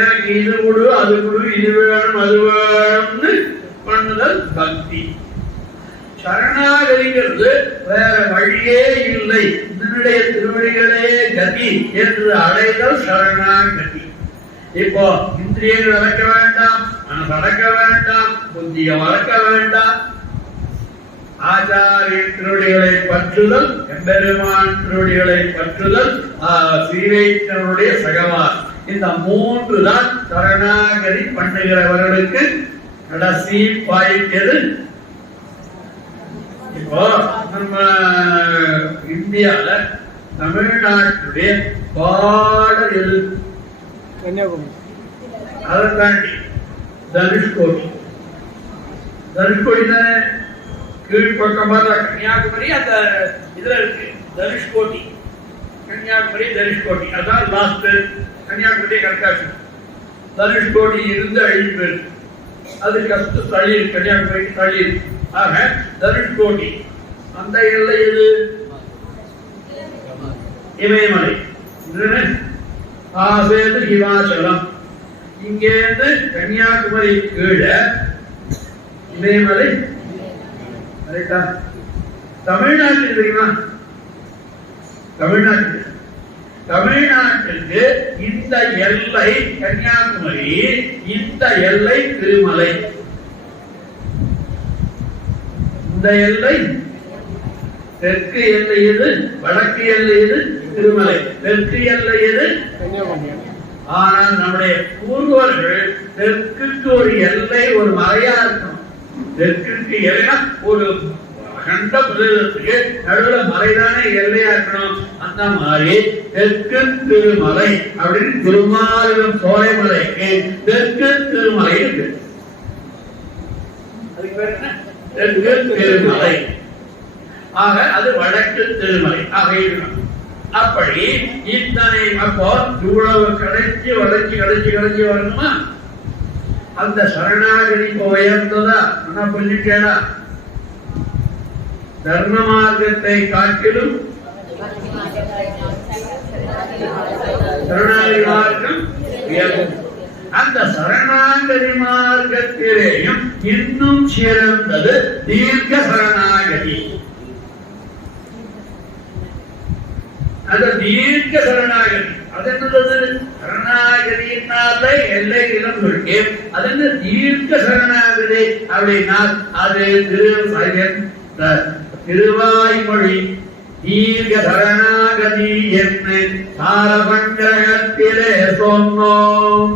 எனக்கு இது கொடு, அது கொடு, இது வேணும், அது வேணும்னு பண்ணுதல் பக்தி. சரணாகதிங்கிறது வேற வழியே இல்லை, இதனுடைய திருவடிகளே கதி என்று அடைதல் சரணாகதி. இப்போ இந்திரியங்கள் வளர்க்க வேண்டாம், மனசு அடக்க வேண்டாம், புத்தியை வளர்க்க வேண்டாம். ஆச்சாரிய திருவடிகளை பற்றுதல், எம்பெருமான் திருவடிகளை பற்றுதல், ஸ்ரீவைஷ்ணவனுடைய சகவாஸ். இந்த 3 தான் சரணாகதி பண்ணுகிறவர்களுக்கு கடைசி பாயிண்ட். எது? இப்போ நம்ம இந்தியால தமிழ்நாட்டுடைய பார்டர் எது? கன்னியாகுமரி. அதை தாண்டி தனுஷ்கோடி. தனுஷ்கோடி தானே கீழ்பக்கமா தான் கன்னியாகுமரி அந்த இதுல இருக்கு. தனுஷ்கோடி, கன்னியாகுமரி, தனுஷ்கோடி அதான் லாஸ்ட். கன்னியாகுமரி கற்காட்சி. தனுஷ்கோடி இருந்து அழிவு, அது கஷ்ட தள்ளி, கன்னியாகுமரி தள்ளி. ஆக தனுஷ்கோடி அந்த எல்லை எது? இமயமலை. ஆசேது ஹிமாச்சலம். இங்கேருந்து கன்னியாகுமரி கீழே இமயமலை. தமிழ்நாட்டில் தெரியுமா? தமிழ்நாட்டுக்கு இந்த எல்லை கன்னியாகுமரி, இந்த எல்லை திருமலை. இந்த எல்லை தெற்கு எல்லை எது? வடக்கு எல்லை எது? திருமலை. தெற்கு எல்லை எது? கன்னியாகுமரி. ஆனால் நம்முடைய பூர்வர்கள் தெற்குக்கு ஒரு எல்லை, ஒரு மலையா இருக்கும். தெற்குக்கு எல்லைனா ஒரு கண்ட பிரதேசத்துக்கு நடுவுல மலைதானே எல்லையா இருக்கணும். அந்த மாதிரி தெற்கு திருமலை அப்படின்னு திருமாலிடம் சோலைமலைக்கு தெற்கு திருமலை இருக்கு. அதுக்கு பேர் என்ன? தெற்கு திருமலை. ஆக அது வடக்கு திருமலை ஆக இருக்கணும். அப்படி இத்தனை அப்போ இவ்வளவு கடைச்சி வளர்ச்சி கடைச்சி கடைச்சி வரணுமா? அந்த சரணாகதி உயர்ந்ததா? என்ன புரிஞ்சுட்டா? தர்ம மார்க்கத்தை காட்டிலும் சரணாகதி மார்க்கம் உயர்ந்தது. அந்த சரணாகதி மார்க்கத்திலேயும் இன்னும் சிறந்தது தீர்க்க சரணாகதி. அந்த தீர்க்க சரணாகதி அது என்னது? சரணாகதியினால எல்லை இடம் இருக்கு. அது என்ன தீர்க்க சரணாகதி அப்படின்னா அது திருவாய்மொழி தீர்க்க சரணாகதி என்று சாரபண்டகத்திலே சொன்னோம்.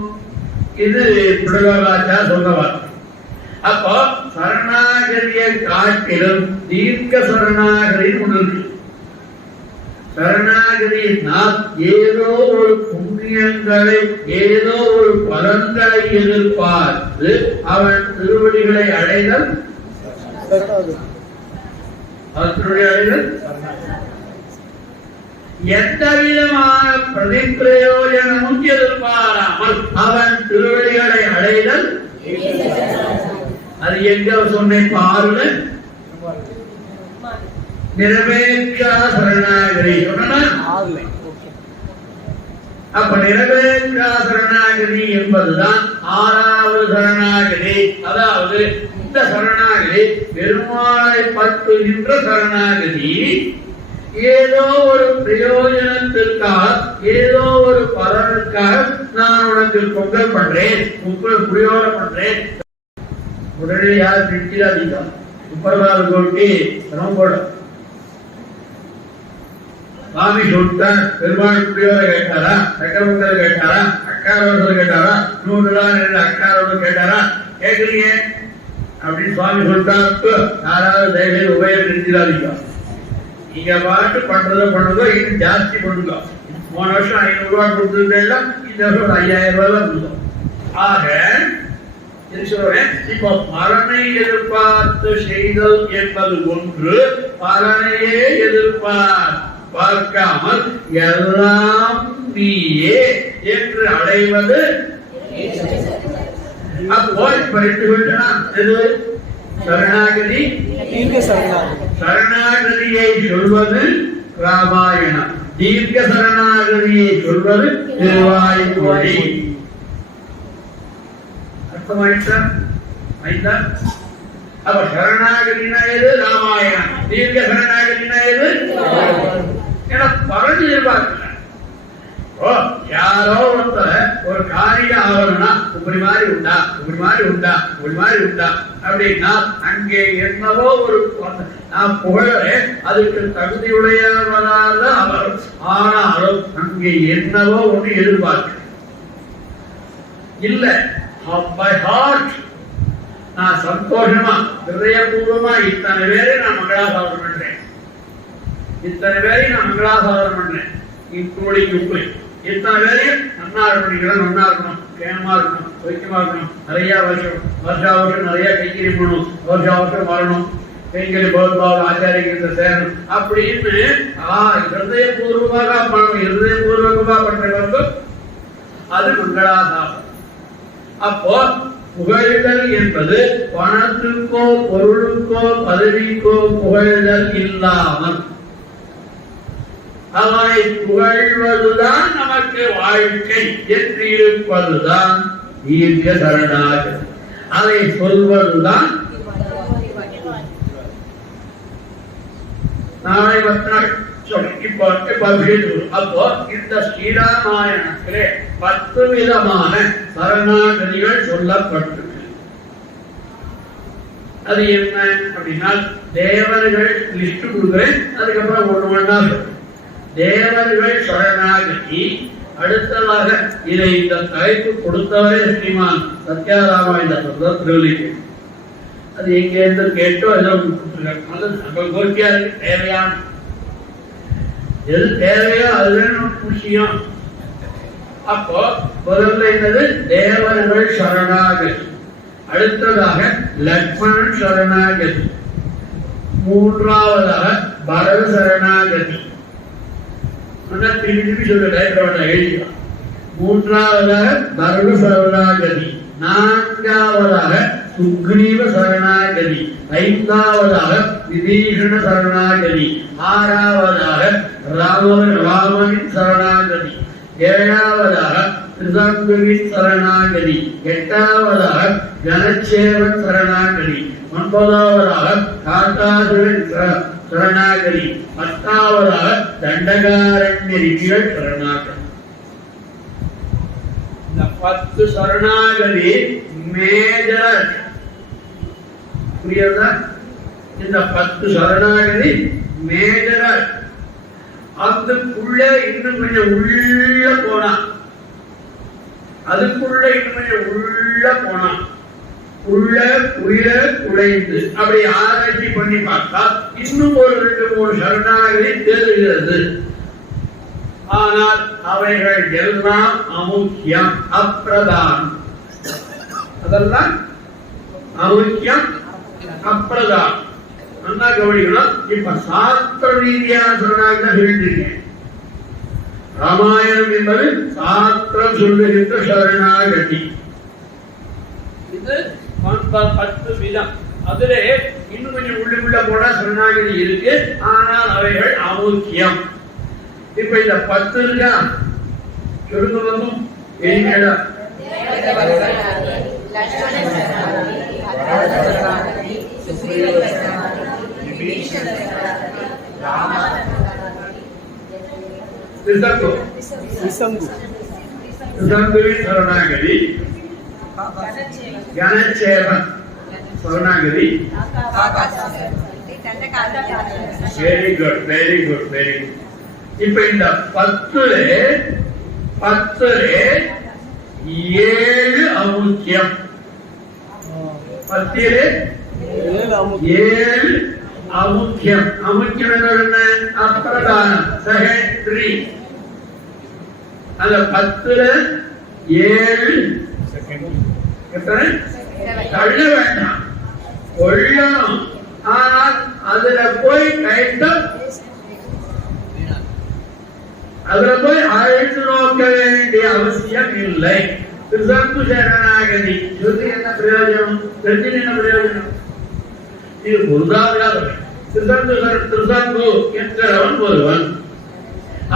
இது புடவாச்சா சொல்லுவார். அப்போ சரணாகதியை காட்டிலும் தீர்க்க சரணாகதி ஒன்று. சரணாகதியினால் ஏதோ ஒரு புண்ணியங்களை, ஏதோ ஒரு பலன்களை எதிர்பார்த்து அவன் திருவடிகளை அடைதல். எந்த விதமான பிரதிப்பிரயோஜனமும் எதிர்பாராமல் அவன் திருவடிகளை அடைதல். அது எங்க சொன்னேன் பாருங்க. நிரபேட்சா சரணாகதி சொன்னா. அப்ப நிரபேட்சா சரணாகதி என்பதுதான் 6வது சரணாகதி. அதாவது இந்த சரணாகதி பெருமாளை பற்றுகின்ற சரணாகதி. ஏதோ ஒரு பிரயோஜனத்திற்காக, ஏதோ ஒரு பலனுக்காக நான் உனக்கு பொங்கல் பண்றேன், புரியோரம் பண்றேன். உடனே யார் பிடிக்கிறாதீங்க, சுப்பரதார கோட்டி ரொம்ப சுவாமி சொல்லிட்டார். பெருமாள் புரியோரை கேட்டாரா, சக்கரமுங்கல் கேட்டாரா, அக்காரோசர் கேட்டாரா, 100 நாள் அக்காரோசர் கேட்டாரா? கேட்கறீங்க அப்படின்னு சுவாமி சொல்லிட்டாரு. யாராவது தயவு உபயோகம் நிறுத்திடாதீங்க. நீங்க பாட்டு பண்றதோ இன்னும் ஜாஸ்தி பண்ணுங்க. 3 வருஷம் 500 ரூபாய் கொடுத்துருந்தா இந்த வருஷம் 5000 ரூபாய் தான் கொடுத்தோம். ஆக சொல்றேன், இப்போ பலனை எதிர்பார்த்து செய்தல் என்பது ஒன்று, பலனையே பார்க்காமல் எல்லாம் நீயே என்று அடைவது. அப்போ இப்ப 2 சொல்லிட்டா எது? சரணாகதி. சரணாகதியை சொல்வது ராமாயணம், தீர்க்க சரணாகதியை சொல்வது திருவாய்மொழி. அர்த்தமாயிட்டா? அப்ப சரணாகதினா எது? ராமாயணம். தீர்க்க சரணாகதினா எது? ஏன்னா பலன் எதிர்பார்க்கல. யாரோ ஒருத்தர் ஒரு காரியம் ஆகணும்னா இப்படி மாதிரி உண்டா, இப்படி மாதிரி உண்டா, இப்படி மாதிரி உண்டா அப்படின்னா அங்கே என்னவோ ஒரு நான் புகழறேன், அதுக்கு தகுதியுடையவராக அவர். ஆனாலும் அங்கே என்னவோ ஒன்று எதிர்பார்க்க இல்ல. நான் சந்தோஷமா ஹிருதயபூர்வமா இத்தனை பேரை நான் மங்களாசாதனம் பண்றேன், இத்தனை பேரையும் நான் மங்களாசாதனம் பண்றேன், இப்படி இத்தனை பேரையும் நன்னாடு பண்ணிக்கலாம், நன்னா இருக்கணும், கேனமா இருக்கணும், வைக்கமா இருக்கணும், நிறைய வருஷம் நிறைய கைங்கரி பண்ணணும், வருஷம் வரணும், கைங்கரி பௌத்பாவ ஆச்சாரியத்தை சேரணும் அப்படின்னு ஹிருதயபூர்வமாக பண்ணணும். ஹிருதயபூர்வகமா பண்றவங்க அது மங்களாசாதனம். அப்போ புகழ்தல் என்பது பணத்துக்கோ பொருளுக்கோ பதவிக்கோ புகழ்தல் இல்லாமல் அவனை புகழ்வதுதான் நமக்கு வாழ்க்கை என்று இருப்பதுதான் தீர்க்க சரணாகதி. அதை சொல்வதுதான் நாளை மற்றாள். அப்போ இந்த ஸ்ரீராமாயணத்திலே 10 விதமான சரணாகதிகள் சொல்லப்பட்டிருக்கு. அது என்ன அப்படின்னா, தேவர்கள் லிஸ்ட் கொடுக்குறேன், அதுக்கப்புறம் ஒண்ணா தேவர்கள் சரணாகதி. அடுத்ததாக இதை இந்த தலைப்பு கொடுத்தவரே ஸ்ரீமான் சத்யாராமாயண திருவள்ளிக்கு. அது எங்க இருந்து கேட்டோ ஏதோ நம்ம கோஷ்டியா இருக்கு. தேவையான எது தேவையோ அதுதான் விஷயம். அப்போ முதல்ல என்னது? தேவர்கள் சரணாகதி. அடுத்ததாக லக்ஷ்மணன் சரணாகதி. மூன்றாவதாக பரத சரணாகதி. திருப்பி சொல்ல எழுதிக்கலாம். மூன்றாவதாக பரத சரணாகதி. நான்காவதாக சுக்ரீவ சரணாகதி. ஐந்தாவதாக விபீஷண சரணாகதி. ஆறாவதாக ராமனின் சரணாகதி. ஏழாவதாக திரிசங்குவின் சரணாகதி. எட்டாவதாக ஜனச்சேவன் சரணாகதி. 9வதாக காத்தாசுரன் சரணாகதி. 10வதாக தண்டகாரண்ய ரிஷிகள் சரணாகதி. இந்த 10 சரணாகதி மேஜர். புரியுதா? இந்த 10 சரணாகதி மேஜர். அதுக்குள்ள இன்னும் கொஞ்சம் உள்ள போனா, அதுக்குள்ள இன்னும் கொஞ்சம் உள்ள போனா, உள்ள உயிர குலைந்து அப்படி ஆராய்ச்சி பண்ணி பார்த்தா இன்னும் ஒரு 2-3 சரணாகதி தெரிகிறது. ஆனால் அவைகள் எல்லாம் அமுக்கியம், அப்பிரதானம். அதெல்லாம் அமுக்கியம், அப்பிரதானம். நல்லா கவனிக்கணும். இப்ப சாஸ்திர ரீதியான சரணாகதி தான் சொல்லிட்டு. ராமாயணம் என்பது சாஸ்திரம் சொல்லுகின்ற சரணாகதி. இது 10 விதம். அதுல இன்னும் கொஞ்சம் உள்ளுக்குள்ள போனா சரணாகதி இருக்கு, ஆனால் அவைகள் அமுக்கியம். இப்ப இந்த 10 இருக்கா சொல்லுங்க. திசங்குவின் சரணாகதி, கனச்சேவன் சரணாகதி. Very good, very good, very good. இப்ப இந்த 10 7 அமுக்கியம். 10 7 அமுக்கியம். அமுக்கியம் என்ன? அப்பிரதானம், செகண்டரி. அந்த 10 7 எத்தனை? தள்ள வேண்டாம், கொள்ளணும். ஆனால் அதுல போய் கைட்டம், அதுல போய் அழைத்து நோக்க வேண்டிய அவசியம் இல்லை. திசங்கு சரணாகதி சொல்லி என்ன பிரயோஜனம்? தெரிஞ்சு என்ன பிரயோஜனம்? இது பொருளாதார திசங்கு என்கிறவன் ஒருவன்.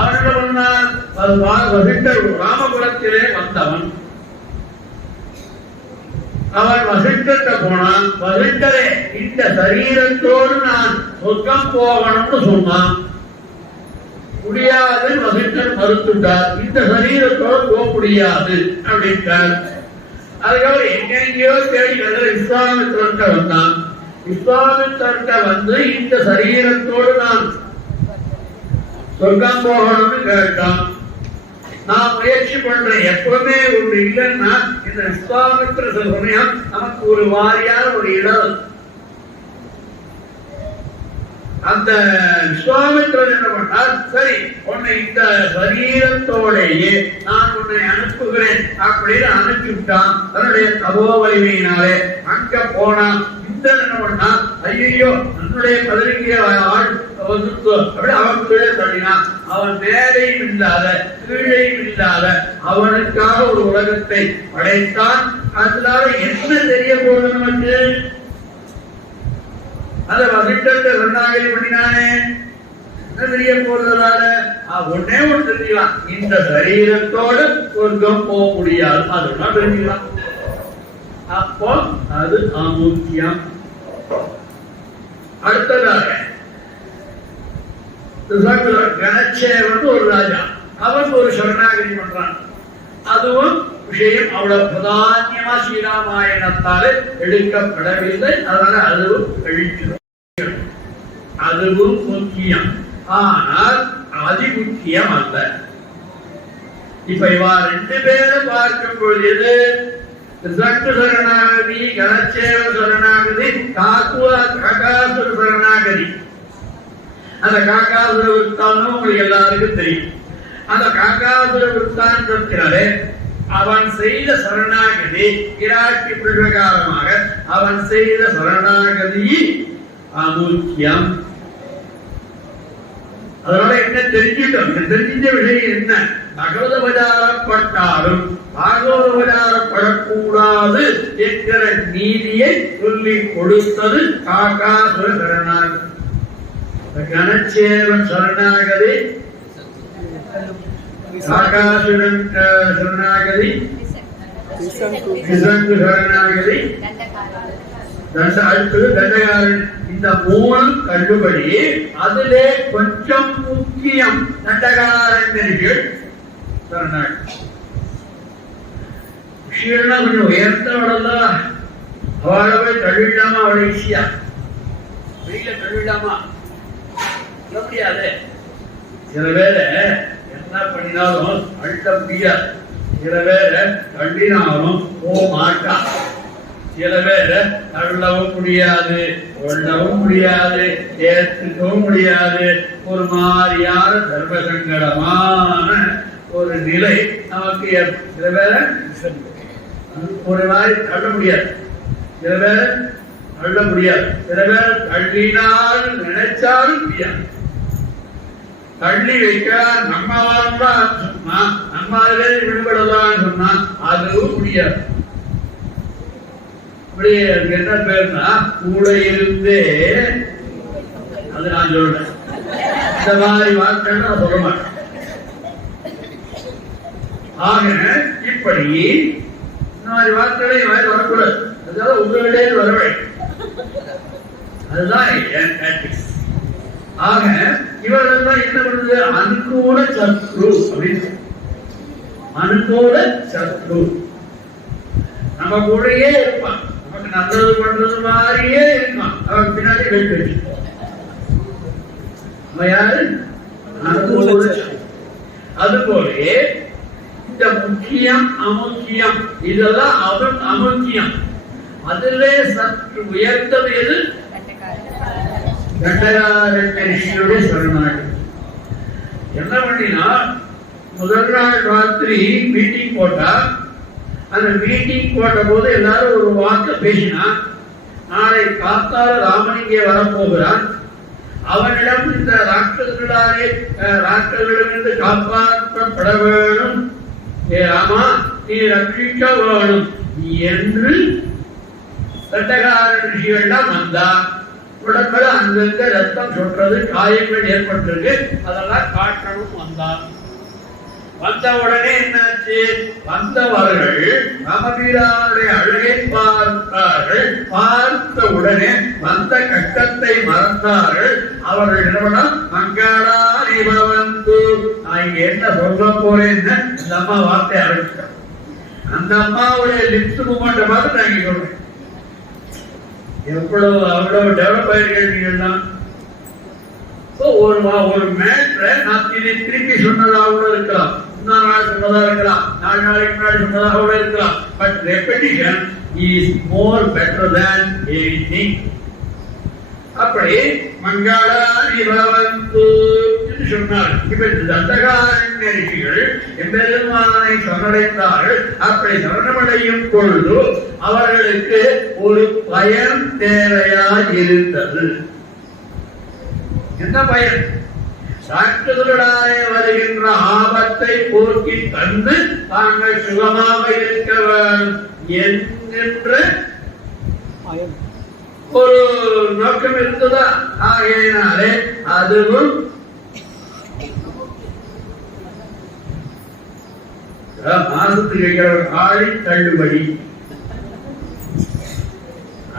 அவன் என்ன பண்ணான்? ராமபுரத்திலே வந்தவன். அவன் வசிஷ்டர்கிட்ட போனான். வசிஷ்டரே, இந்த சரீரத்தோடு நான் சொர்க்கம் போகணும்னு சொன்னான். முடியாது, வசிஷ்டர் மறுத்துட்டார். இந்த சரீரத்தோடு போக முடியாது அப்படின்ட்டார். அதுக்கப்புறம் எங்கெங்கயோ தேடி விஸ்வாமித்திரர்கிட்ட வந்தான். விஸ்வாமித்திரர்கிட்ட வந்து இந்த சரீரத்தோடு நான் சொர்க்கம் போகணும்னு கேட்டான். நான் முயற்சி பண்றேன். எப்பவுமே ஒன்று இல்லைன்னா இந்த விஸ்வாமித்திர சமயம் நமக்கு ஒரு வாரியான ஒரு இடம். அந்த விஸ்வாமித்திரர் என்ன பண்ணார்? சரி, உன்னை இந்த சரீரத்தோடையே நான் உன்னை அனுப்புகிறேன் அப்படின்னு அனுப்பிவிட்டான். அதனுடைய தபோ வலிமையினாலே அங்க போனான். இந்த என்ன பண்ணா, ஐயோ என்னுடைய 15 ஆள் அப்படி அவன் கீழே தள்ளினான். அவன் மேலையும் இல்லாத கீழையும் இல்லாத அவனுக்காக ஒரு உலகத்தை படைத்தான். அதனால என்ன தெரிய போகுது நமக்கு? அத வசிஷ்டத்தை சரணாகதி பண்ணினானே, என்ன தெரிய போறதால? ஒன்னே ஒன்று தெரிஞ்சுக்கலாம், இந்த சரீரத்தோடு சொர்க்கம் போக முடியாது. அதுதான் தெரிஞ்சுக்கலாம். அப்போ அது அமுக்கியம். அடுத்ததாக கனச்சேவன் ஒரு ராஜா, அவன் ஒரு சரணாகதி பண்றான். அதுவும் விஷயம் அவ்வளவு பிரதானியமா ஸ்ரீராமாயணத்தாலே எடுக்கப்படவில்லை. அதனால அதுவும் கழிக்கிறோம். அதுவும் முக்கியம், ஆனால் அதி முக்கியம் அல்ல. இப்ப இவா 2 பேரும் பார்க்கும் பொழுது சரணாகதி, கனச்சேவ சரணாகதி, காக்காசுர சரணாகதி. அந்த காக்காசுர விற்த்தானும் உங்களுக்கு எல்லாருக்கும் தெரியும். அந்த காக்காசுர விற்த்தான்றத்தினாலே அவன் செய்த சரணாகதி கிராட்டி பிரகாரமாக அவன் செய்த சரணாகதி அமுக்கியம். அதனால என்ன தெரிஞ்சிட்டோம்? தெரிஞ்ச விஷயம் என்ன? பகவதவதாரப்பட்டாலும் பாகவதவதாரப்படக்கூடாது என்கிற நீதியை சொல்லி கொடுத்தது காக்காசுர சரணாகதி. கனச்சேவன் சரணாகதி, காக்காசுரன் சரணாகதி, திசங்கு சரணாகதி, அடுத்தது தண்டகாரன். இந்த 3 கண்டுபடி அதிலே கொஞ்சம் முக்கியம் தண்டகாரண்யர்கள் சரணாகதி. விஷயம்னா கொஞ்சம் உயர்த்தவளா, அவளை போய் தள்ளிடாமா? அவளை ஈஸியா வெளியில தள்ளிடாமா? முடியாது. சில பேரை என்ன பண்ணினாலும் அழுத்த முடியாது. சில பேரை தள்ளினாலும் போக மாட்டான். சில பேரை தள்ளவும் முடியாது, கொள்ளவும் முடியாது, ஏற்றுக்கவும் முடியாது. ஒரு மாதிரியான சர்வசங்கடமான ஒரு நிலை நமக்கு. சில பேரை ஒரு மாதிரி தள்ள முடியாது, சில பேரை தள்ள முடியாது. சில பேர் தள்ளினாலும் நினைச்சாலும் முடியாது. தள்ளி வைக்க நம்ம சொன்னா, நம்ம அதிலே விடுபடலாம் சொன்னா அதுவும் முடியாது. என்ன பேருனா கூட இருந்தே, அது நான் சொல்றேன். இந்த மாதிரி வார்த்தை நான் சொல்ல மாட்டேன். ஆக இப்படி இந்த மாதிரி வார்த்தைகளை வரக்கூடாது. அதனால உங்களிடையே வரவே, அதுதான் என் டாக்டிக்ஸ். ஆக இவரெல்லாம் என்ன பண்ணுது? அனுகூல சத்ரு அப்படின்னு. அனுகூல சத்ரு நம்ம கூடயே இருப்பான், நமக்கு நல்லது பண்றது மாதிரியே இருப்பான், அவன் பின்னாடி வெயிட் வச்சுப்போம். நம்ம யாரு? அனுகூல. அதுபோல இந்த முக்கியம் அமுக்கியம் இதெல்லாம் அவன் அமுக்கியம். அதிலே சற்று உயர்ந்தது எது? கண்டகாரண்ய ரிஷியுடைய சரணாகதி. என்ன பண்ணினா, முதல் நாள் ராத்திரி மீட்டிங் போட்டா, அந்த மீட்டிங் போட்ட போது எல்லாரும் ஒரு வார்த்தை பேசினா, நாளை காத்தால ராமன் இங்கே வரப்போகிறான், அவனிடம் இந்த ராட்சசர்களிடமிருந்து காப்பாற்றப்பட வேணும், ஏ ராமா நீ ரட்சிக்க வேணும் என்று கண்டகாரண்ய ரிஷிகள்லாம் வந்தா. உடம்புல அங்கங்க ரத்தம் சொட்டுறது, காயங்கள் ஏற்பட்டிருக்கு, அதெல்லாம் காட்டணும் வந்தான். வந்த உடனே என்னாச்சு? வந்தவர்கள் ராமபீரானுடைய அழகை பார்த்தார்கள். பார்த்த உடனே வந்த கஷ்டத்தை மறந்தார்கள். அவர்கள் நிறுவனம் மங்களா நிபவந்து. நான் இங்க என்ன சொல்ல போறேன்னு இந்த அம்மா வார்த்தை ஆரம்பிச்சார். அந்த அம்மாவுடைய லிப்ஸ் மூமெண்ட் பார்த்து நான் இங்க சொல்றேன். எவ்வளவு அவ்வளவு டெவலப் ஆயிருக்கீங்கன்னா, ஒரு மேட்ரை நான் திருப்பி சொன்னதாக கூட இருக்கலாம், இன்னொரு நாள் சொன்னதா இருக்கலாம், 4 நாளைக்கு முன்னாடி சொன்னதாக கூட இருக்கலாம். But repetition is more better than anything. அப்படி மங்களா நிபவந்து என்று சொன்னார். இப்ப தண்டகாரண்ய ரிஷிகள் எம்பெருமானை சரணடைந்தார்கள். அப்படி சரணமடையும் பொழுது அவர்களுக்கு ஒரு பயன் தேவையாய் இருந்தது. என்ன பயன்? ராட்சசர்களாலே வருகின்ற ஆபத்தை போக்கி தந்து தாங்கள் சுகமாக இருக்க வேண்டும் என்கின்ற ஒரு நோக்கம் இருந்ததா? ஆகையினாலே அதுவும் மாசத்துக்கு ஆழி தள்ளுபடி.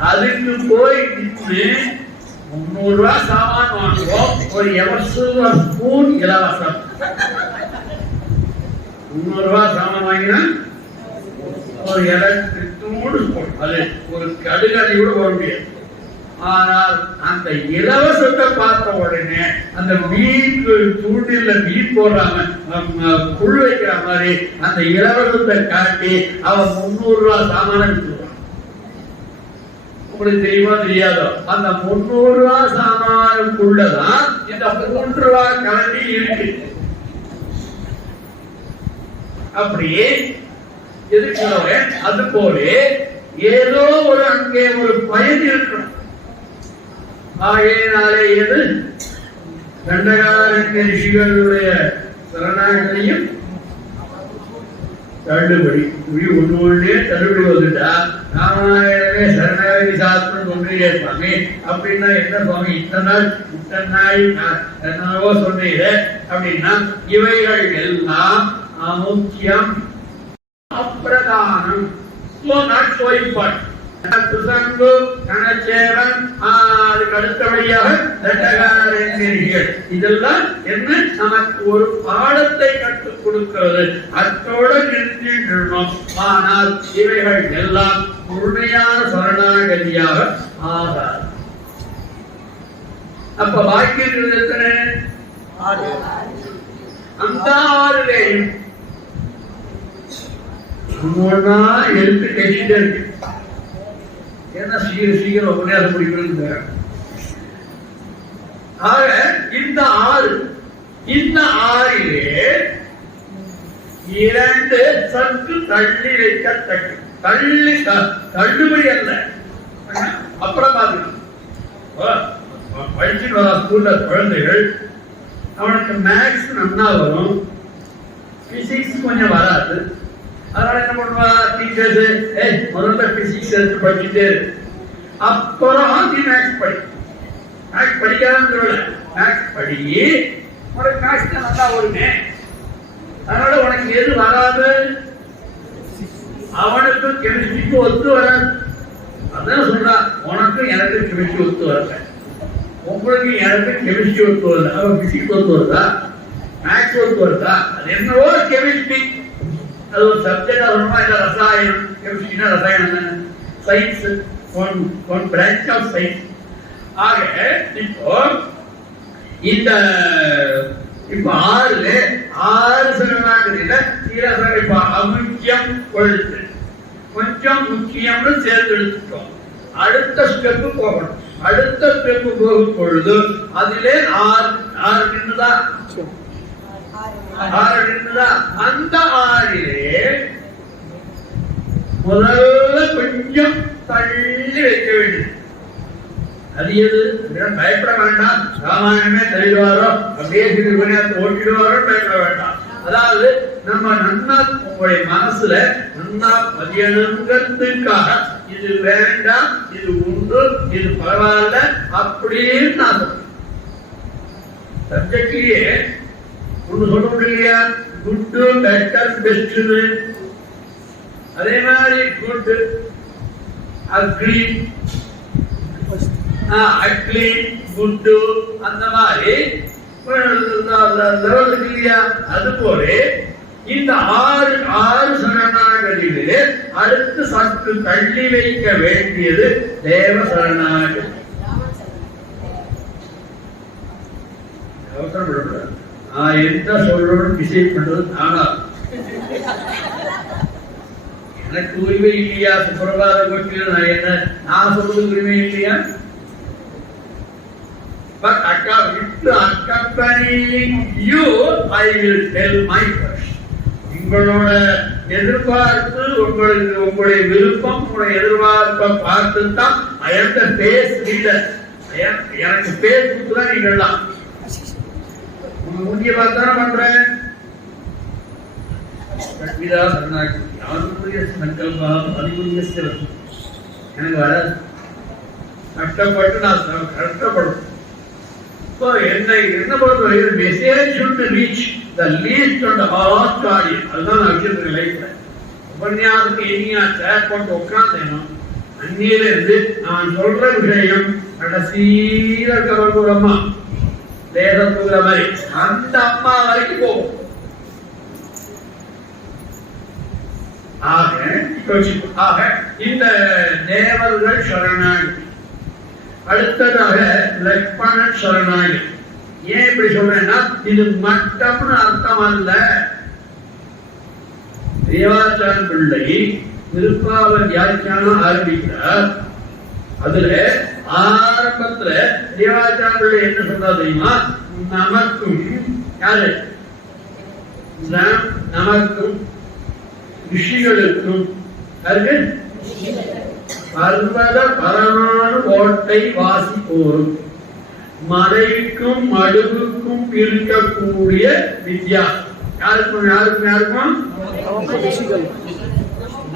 அதுக்கு போய் 300 ரூபாய் சாமான் வாங்குவோம், ஒரு எவர்சில்வர் ஸ்பூன் இலவசம். 300 ரூபாய் சாமான் வாங்கினா ஒரு எலக்ட்ரிக் ஸ்பூன், அது ஒரு கடுகடி கூட போட முடியாது. ஆனால் அந்த இலவசத்தை பார்த்த உடனே அந்த மீன் தூண்டில மீன் போடுறாங்க, புல் வைக்கிற மாதிரி அந்த இலவசத்தை காட்டி அவன் 300 ரூபாய் சாமான விட்டுருவான். உங்களுக்கு தெரியுமா தெரியாதோ? அந்த 300 ரூபாய் சாமானுக்குள்ளதான் இந்த 3 ரூபாய் கரண்டி இருக்கு. அப்படியே எதுக்கு? அது போல ஏதோ ஒரு அங்கே ஒரு பயன் இருக்கணும். ஆகையினாலே எது? தண்டகாரண்ய ரிஷிகளுடைய சரணாகதியும் தள்ளுபடி. ஒன்னே தள்ளுபடி வந்துட்டா ராமாயணமே சரணாகதி சாஸ்திரம் சொல்றீங்க சுவாமி. அப்படின்னா என்ன சுவாமி இத்தனை நாள் என்னவோ சொன்னீங்க அப்படின்னா, இவைகள் எல்லாம் அமுக்கியம், அப்பிரதானம். அதுக்கு அடுத்தபடியாக தண்டகாரண்யர்கள். இதெல்லாம் என்ன? நமக்கு ஒரு பாடத்தை கற்றுக் கொடுக்கிறது. அத்தோடு நிறுத்தின்றோம். ஆனால் இவைகள் எல்லாம் முழுமையான சரணாகதியாக ஆகாது. அப்ப பாக்கி இருக்கிறது எத்தனை? அந்த 6லேயும் ஒவ்வொன்னா எழுத்து டெக்ஸ்ட் இருக்கு. ஏன்னா சீக்கிரம் உபன்யாசம் முடிக்கிறது. ஆக இந்த 6லே 2 சற்று தள்ளி வைக்கத்தக்க, தள்ளுபடி அல்ல. அப்புறம் பாத்துக்கலாம். படிச்சுட்டு வர ஸ்கூல்ல குழந்தைகள் அவனுக்கு மேக்ஸ் நல்லா வரும், பிசிக்ஸ் கொஞ்சம் வராது. அதனால என்ன பண்ணுவா டீச்சர்ஸ்? முதல்ல பிசிக்ஸ் எடுத்து படிச்சுட்டு அப்புறம் மேக்ஸ் படி. மேக்ஸ் படிக்காத மேக்ஸ் படி, உனக்கு மேக்ஸ் நல்லா வருமே. அதனால உனக்கு எது வராது? அவனுக்கு கெமிஸ்ட்ரிக்கு ஒத்து வராது. அதான் சொல்றா, உனக்கு எனக்கு கெமிஸ்ட்ரி ஒத்து வரல. உங்களுக்கு எனக்கு கெமிஸ்ட்ரி ஒத்து வருது, அவன் பிசிக்ஸ் ஒத்து வருதா, மேக்ஸ் ஒத்து வருதா, அது என்னவோ கெமிஸ்ட்ரி, அது ஒரு சப்ஜெக்டா வருமா, இல்ல ரசாயனம், கெமிஸ்ட்ரினா ரசாயனம் தானே, science, one branch of science. ஆக இப்போ இந்த இப்ப ஆறு சரணாகதியில இப்ப அமுக்கியம் கொழுத்து கொஞ்சம் முக்கியம்னு சேர்த்து எடுத்துட்டோம். அடுத்த ஸ்டெப்பு போகணும். அடுத்த ஸ்டெப்பு போகும் பொழுது அதிலே ஆறு நின்றுதா, அந்த ஆறிலே முதல்ல கொஞ்சம் தள்ளி வைக்க வேண்டியது. அது எது? பயப்பட வேண்டாம், ராமாயணமே தள்ளிடுவாரோ அப்படியே ஓட்டிடுவாரோ பயப்பட வேண்டாம். அதாவது நம்ம நன்னா உங்களுடைய மனசுல நன்னா பதியணுங்கிறதுக்காக இது வேண்டாம், இது உண்டு, இது பரவாயில்ல அப்படின்னு நான் சொல்றேன். சப்ஜெக்ட்லயே ஒண்ணு சொல்ல முடியலையா? Good, better, best. அதே மாதிரி குட், அக்ரி, அக்லி, குட்டு, அந்த மாதிரி இல்லையா? அது போல இந்த ஆறு சரணாகதிகளிலே அடுத்து சற்று தள்ளி வைக்க வேண்டியது தேவ சரணாகதி. அவசரப்படக்கூடாது. நான் எந்த சொல்லணும் டிசைட் பண்றது நானா? எனக்கு உரிமை இல்லையா? சுப்பிரபாத கோஷ்டியில் நான் என்ன நான் சொல்றது உரிமை இல்லையா? But accompanying you, I will tell my version. உங்களோட எதிர்பார்ப்பு, உங்களுடைய விருப்பம், உங்களுடைய எதிர்பார்ப்பை பார்த்து தான் I am the face leader. எனக்கு பேஸ் கொடுத்துதான் நீங்கள் தான் முக்கிய பார்த்தான பண்றேன். எனக்கு வராது, கஷ்டப்பட்டு நான் கஷ்டப்படும். என்ன பொறுத்தவரை message should reach the least and the last audience. அதுதான் நான் வச்சிருக்கேன் லைஃப்ல. உபன்யாசத்துக்கு எங்கேயா சேர் போட்டு உட்காந்தேனோ அந்நியில இருந்து நான் சொல்ற விஷயம் கடைசியில இருக்கிற ஒரு அம்மா வேதத்துக்குற மாதிரி அந்த அம்மா வரைக்கும் போகும். ஆக இந்த தேவர்கள் சரணாகதி. அடுத்ததாக லக்ஷ்மணன் சரணாகதி. ஏன் இப்படி சொல்றேன்னா இது மட்டம்னு அர்த்தம் அல்ல. தேவாச்சான் பிள்ளை திருப்பாவல் வியாக்கியானம் ஆரம்பிக்கிறார். அதுல ஆரம்பத்துல தேவாச்சான் பிள்ளை என்ன சொல்றா தெரியுமா? நமக்கும் யாரு? நமக்கும் ரிஷிகளுக்கும் பர்வத பரமானு கோட்டை வாசி போரும் மலைக்கும் மடுவுக்கும் இருக்கக்கூடிய வித்யா. யாருக்கும் யாருக்கும் யாருக்கும்?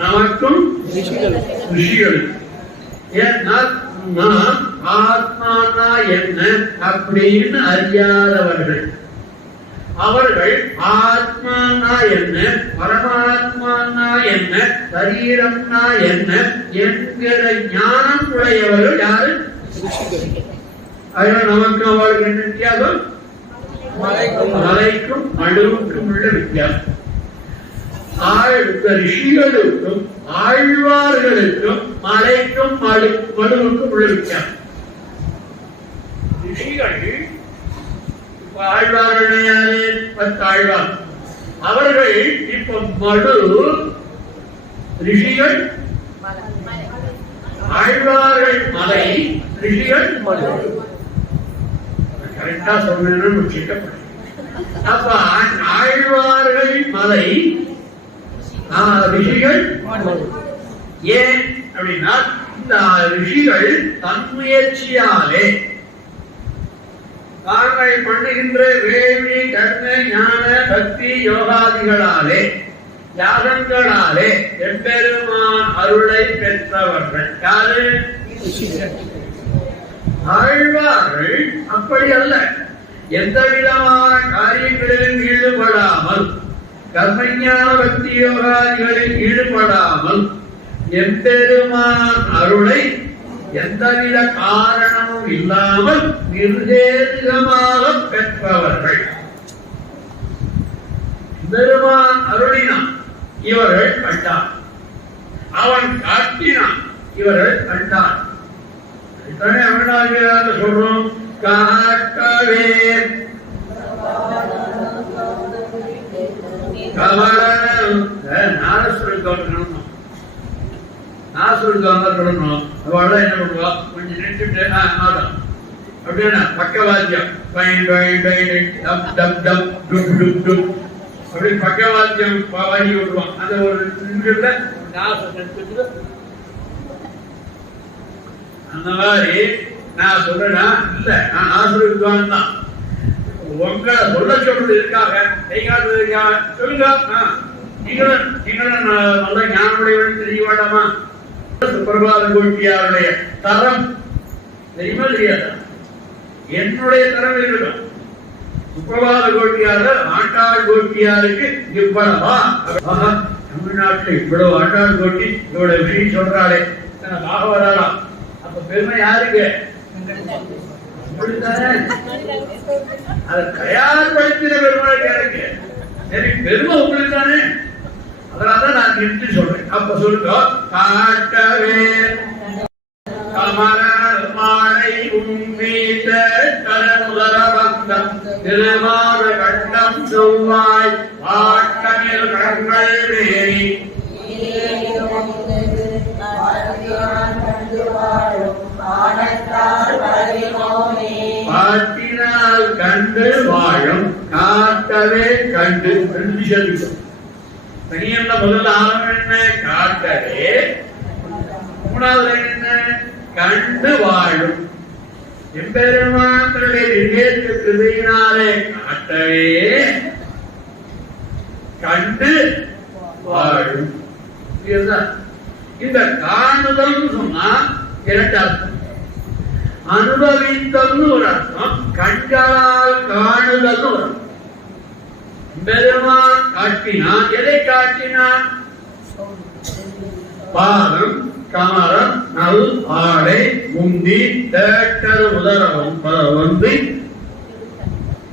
நமக்கும் ரிஷிகளுக்கும். ஏன்னா நாம் ஆத்மானா என்ன அப்படின்னு அறியாதவர்கள். அவர்கள் ஆத்மானா என்ன, பரமாத்மானா என்ன, சரீரம்னா என்ன என்கிற ஞானம் உடையவர்கள் யாரு? அதனால நமக்கு அவர்களுக்கு என்ன வித்தியாசம்? மலைக்கும் மடுவுக்கும் உள்ள வித்தியாசம். ரிஷிகளுக்கும் ஆழ்வார்களுக்கும் மலைக்கும் மடுவுக்கும் உள்ள வித்தியாசம். ரிஷிகள் ஆழ்வார்கள் யாரு? 10 ஆழ்வார். அவர்கள் இப்ப மடு, ரிஷிகள் ஆழ்வார்கள் மலை, ரிஷிகள் மடு. கரெக்டா சொன்னேன்னு சிக்கப்படும். அப்ப ஆழ்வார்கள் மலை, ரிஷிகள் ஏன் அப்படின்னா இந்த ரிஷிகள் தன் முயற்சியாலே தாங்கள் பண்ணுகின்ற வேள்வி, கர்ம, ஞான, பக்தி, யோகாதிகளாலே, யாகங்களாலே எம்பெருமான் அருளை பெற்றவர்கள் யாரு? ஆழ்வார்கள் அப்படி அல்ல. எந்த விதமான காரியங்களிலும் ஈடுபடாமல், கர்மஞான பக்தி யோகாதிகளில் ஈடுபடாமல் எம்பெருமான் அருளை எந்தவித காரணமும் இல்லாமல் நிர்வேதிகமாக பெற்றவர்கள். பெருமான் அருளினான், இவர்கள் கண்டான். அவன் காட்டினான், இவர்கள் கண்டான். அருணாகிராக சொல்றோம். காட்டவே என்ன பண்ணுவா, கொஞ்சம் நிறுத்திட்டு அப்படின்னா பக்கவாத்தியம் அப்படி பக்கவாத்தியம் வாங்கி விட்டுருவான். அந்த ஒரு நிமிஷத்துல அந்த மாதிரி நான் சொல்றேன்னா இல்ல, நான் ஆசிரியர் தான் உங்களை சொல்ல சொல்றது இருக்காங்க, சொல்லுங்க. நீங்களும் நல்ல ஞானமுடையவன் தெரிய வேண்டாமா? சுப்பிரபாத கோட்டியாருடைய தரம் தெரியுமா தெரியாதா? என்னுடைய தரம் இருக்கட்டும். சுப்பிரபாத கோட்டியார் ஆண்டாள் கோட்டியாருக்கு இவ்வளவா? தமிழ்நாட்டில் இவ்வளவு ஆண்டாள் கோட்டி இவ்வளவு விஷயம் சொல்றாளே, பாகவதாரா, அப்ப பெருமை யாருக்கு? அதை தயார்படுத்தின பெருமாளுக்கு எனக்கு. சரி, பெருமை உங்களுக்கு தானே, அதனாலதான் நான் நிறுத்தி சொல்றேன். அப்ப சொல்லுங்க. காட்டவே கமலர் மாலை உம்மீத கரமுதரபந்தம் திருமாத கண்டம் செவ்வாய் ஆட்டமில் கண்கள் மேரி பாட்டினால் கண்டு வாழும் காட்டவே கண்டு தனியல்ல முதல்ல ஆரம்பம் என்ன? காட்டவே. மூணாவது என்ன? கண்டு வாழும். எம்பெருமானுடைய விவேக கிருபையினாலே காட்டவே கண்டு வாழும். இந்த காணுதல் சொன்னா இரண்டு அர்த்தம். அனுபவித்தல் ஒரு அர்த்தம், கண்களால் காணுதல் ஒரு அர்த்தம். பெருமான் காட்டினான். எதை காட்டினான்? பாதம், கமரம், நல், ஆடை, முந்தி, தேட்டர், உதரவம் வந்து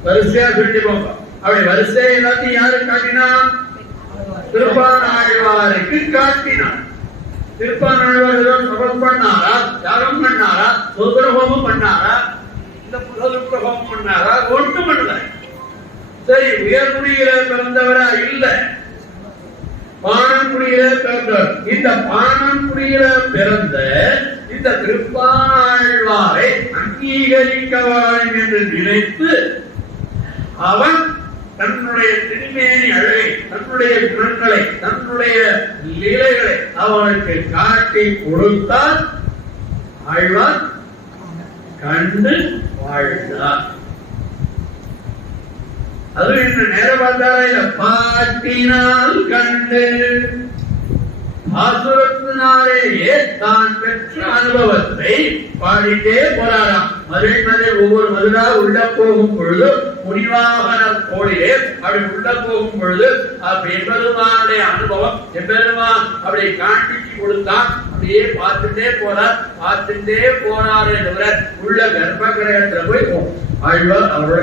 வரிசையா சொல்லி போங்க. அப்படி வரிசை எல்லாத்தையும் யாரு காட்டினான்? திருப்பானாழ்வாருக்கு காட்டினான். திருப்பானாழ்வார் சபம் பண்ணாரா, யாகம் பண்ணாரா, சுதரஹோமம் பண்ணாரா, இந்த புதலுப்ரஹோமம் பண்ணாரா? ஒன்றும் பண்ணல. சரி, உயர்குடியில பிறந்தவரா? இல்ல, பாணங்குடியில பிறந்தவர். இந்த பாணங்குடியில பிறந்த இந்த திருப்பாழ்வாரை அங்கீகரிக்க வேண்டும் என்று நினைத்து அவன் தன்னுடைய திருமேனி அழகை, தன்னுடைய குணங்களை, தன்னுடைய லீலைகளை அவனுக்கு காட்டி கொடுத்தால் ஆழ்வார் கண்டு வாழ்ந்தார். அது என்ன நேரம் பார்த்தாரா? பாட்டினால் கண்டு ஆசுரத்தினாலேயே தான் பெற்ற அனுபவத்தை பாடிட்டே போறாராம். மதுரை ஒவ்வொரு மதுரா உள்ள போகும் பொழுது முடிவாக கோடிலே அப்படி உள்ள போகும் பொழுது எம்பெருமானுடைய அனுபவம், எம்பெருமான் அப்படி காட்டிச்சு கொடுத்தான். அப்படியே பார்த்துட்டே போறாரே தவிர உள்ள கர்ப்ப கிரகத்துல போய் ஆழ்வார் அவரோட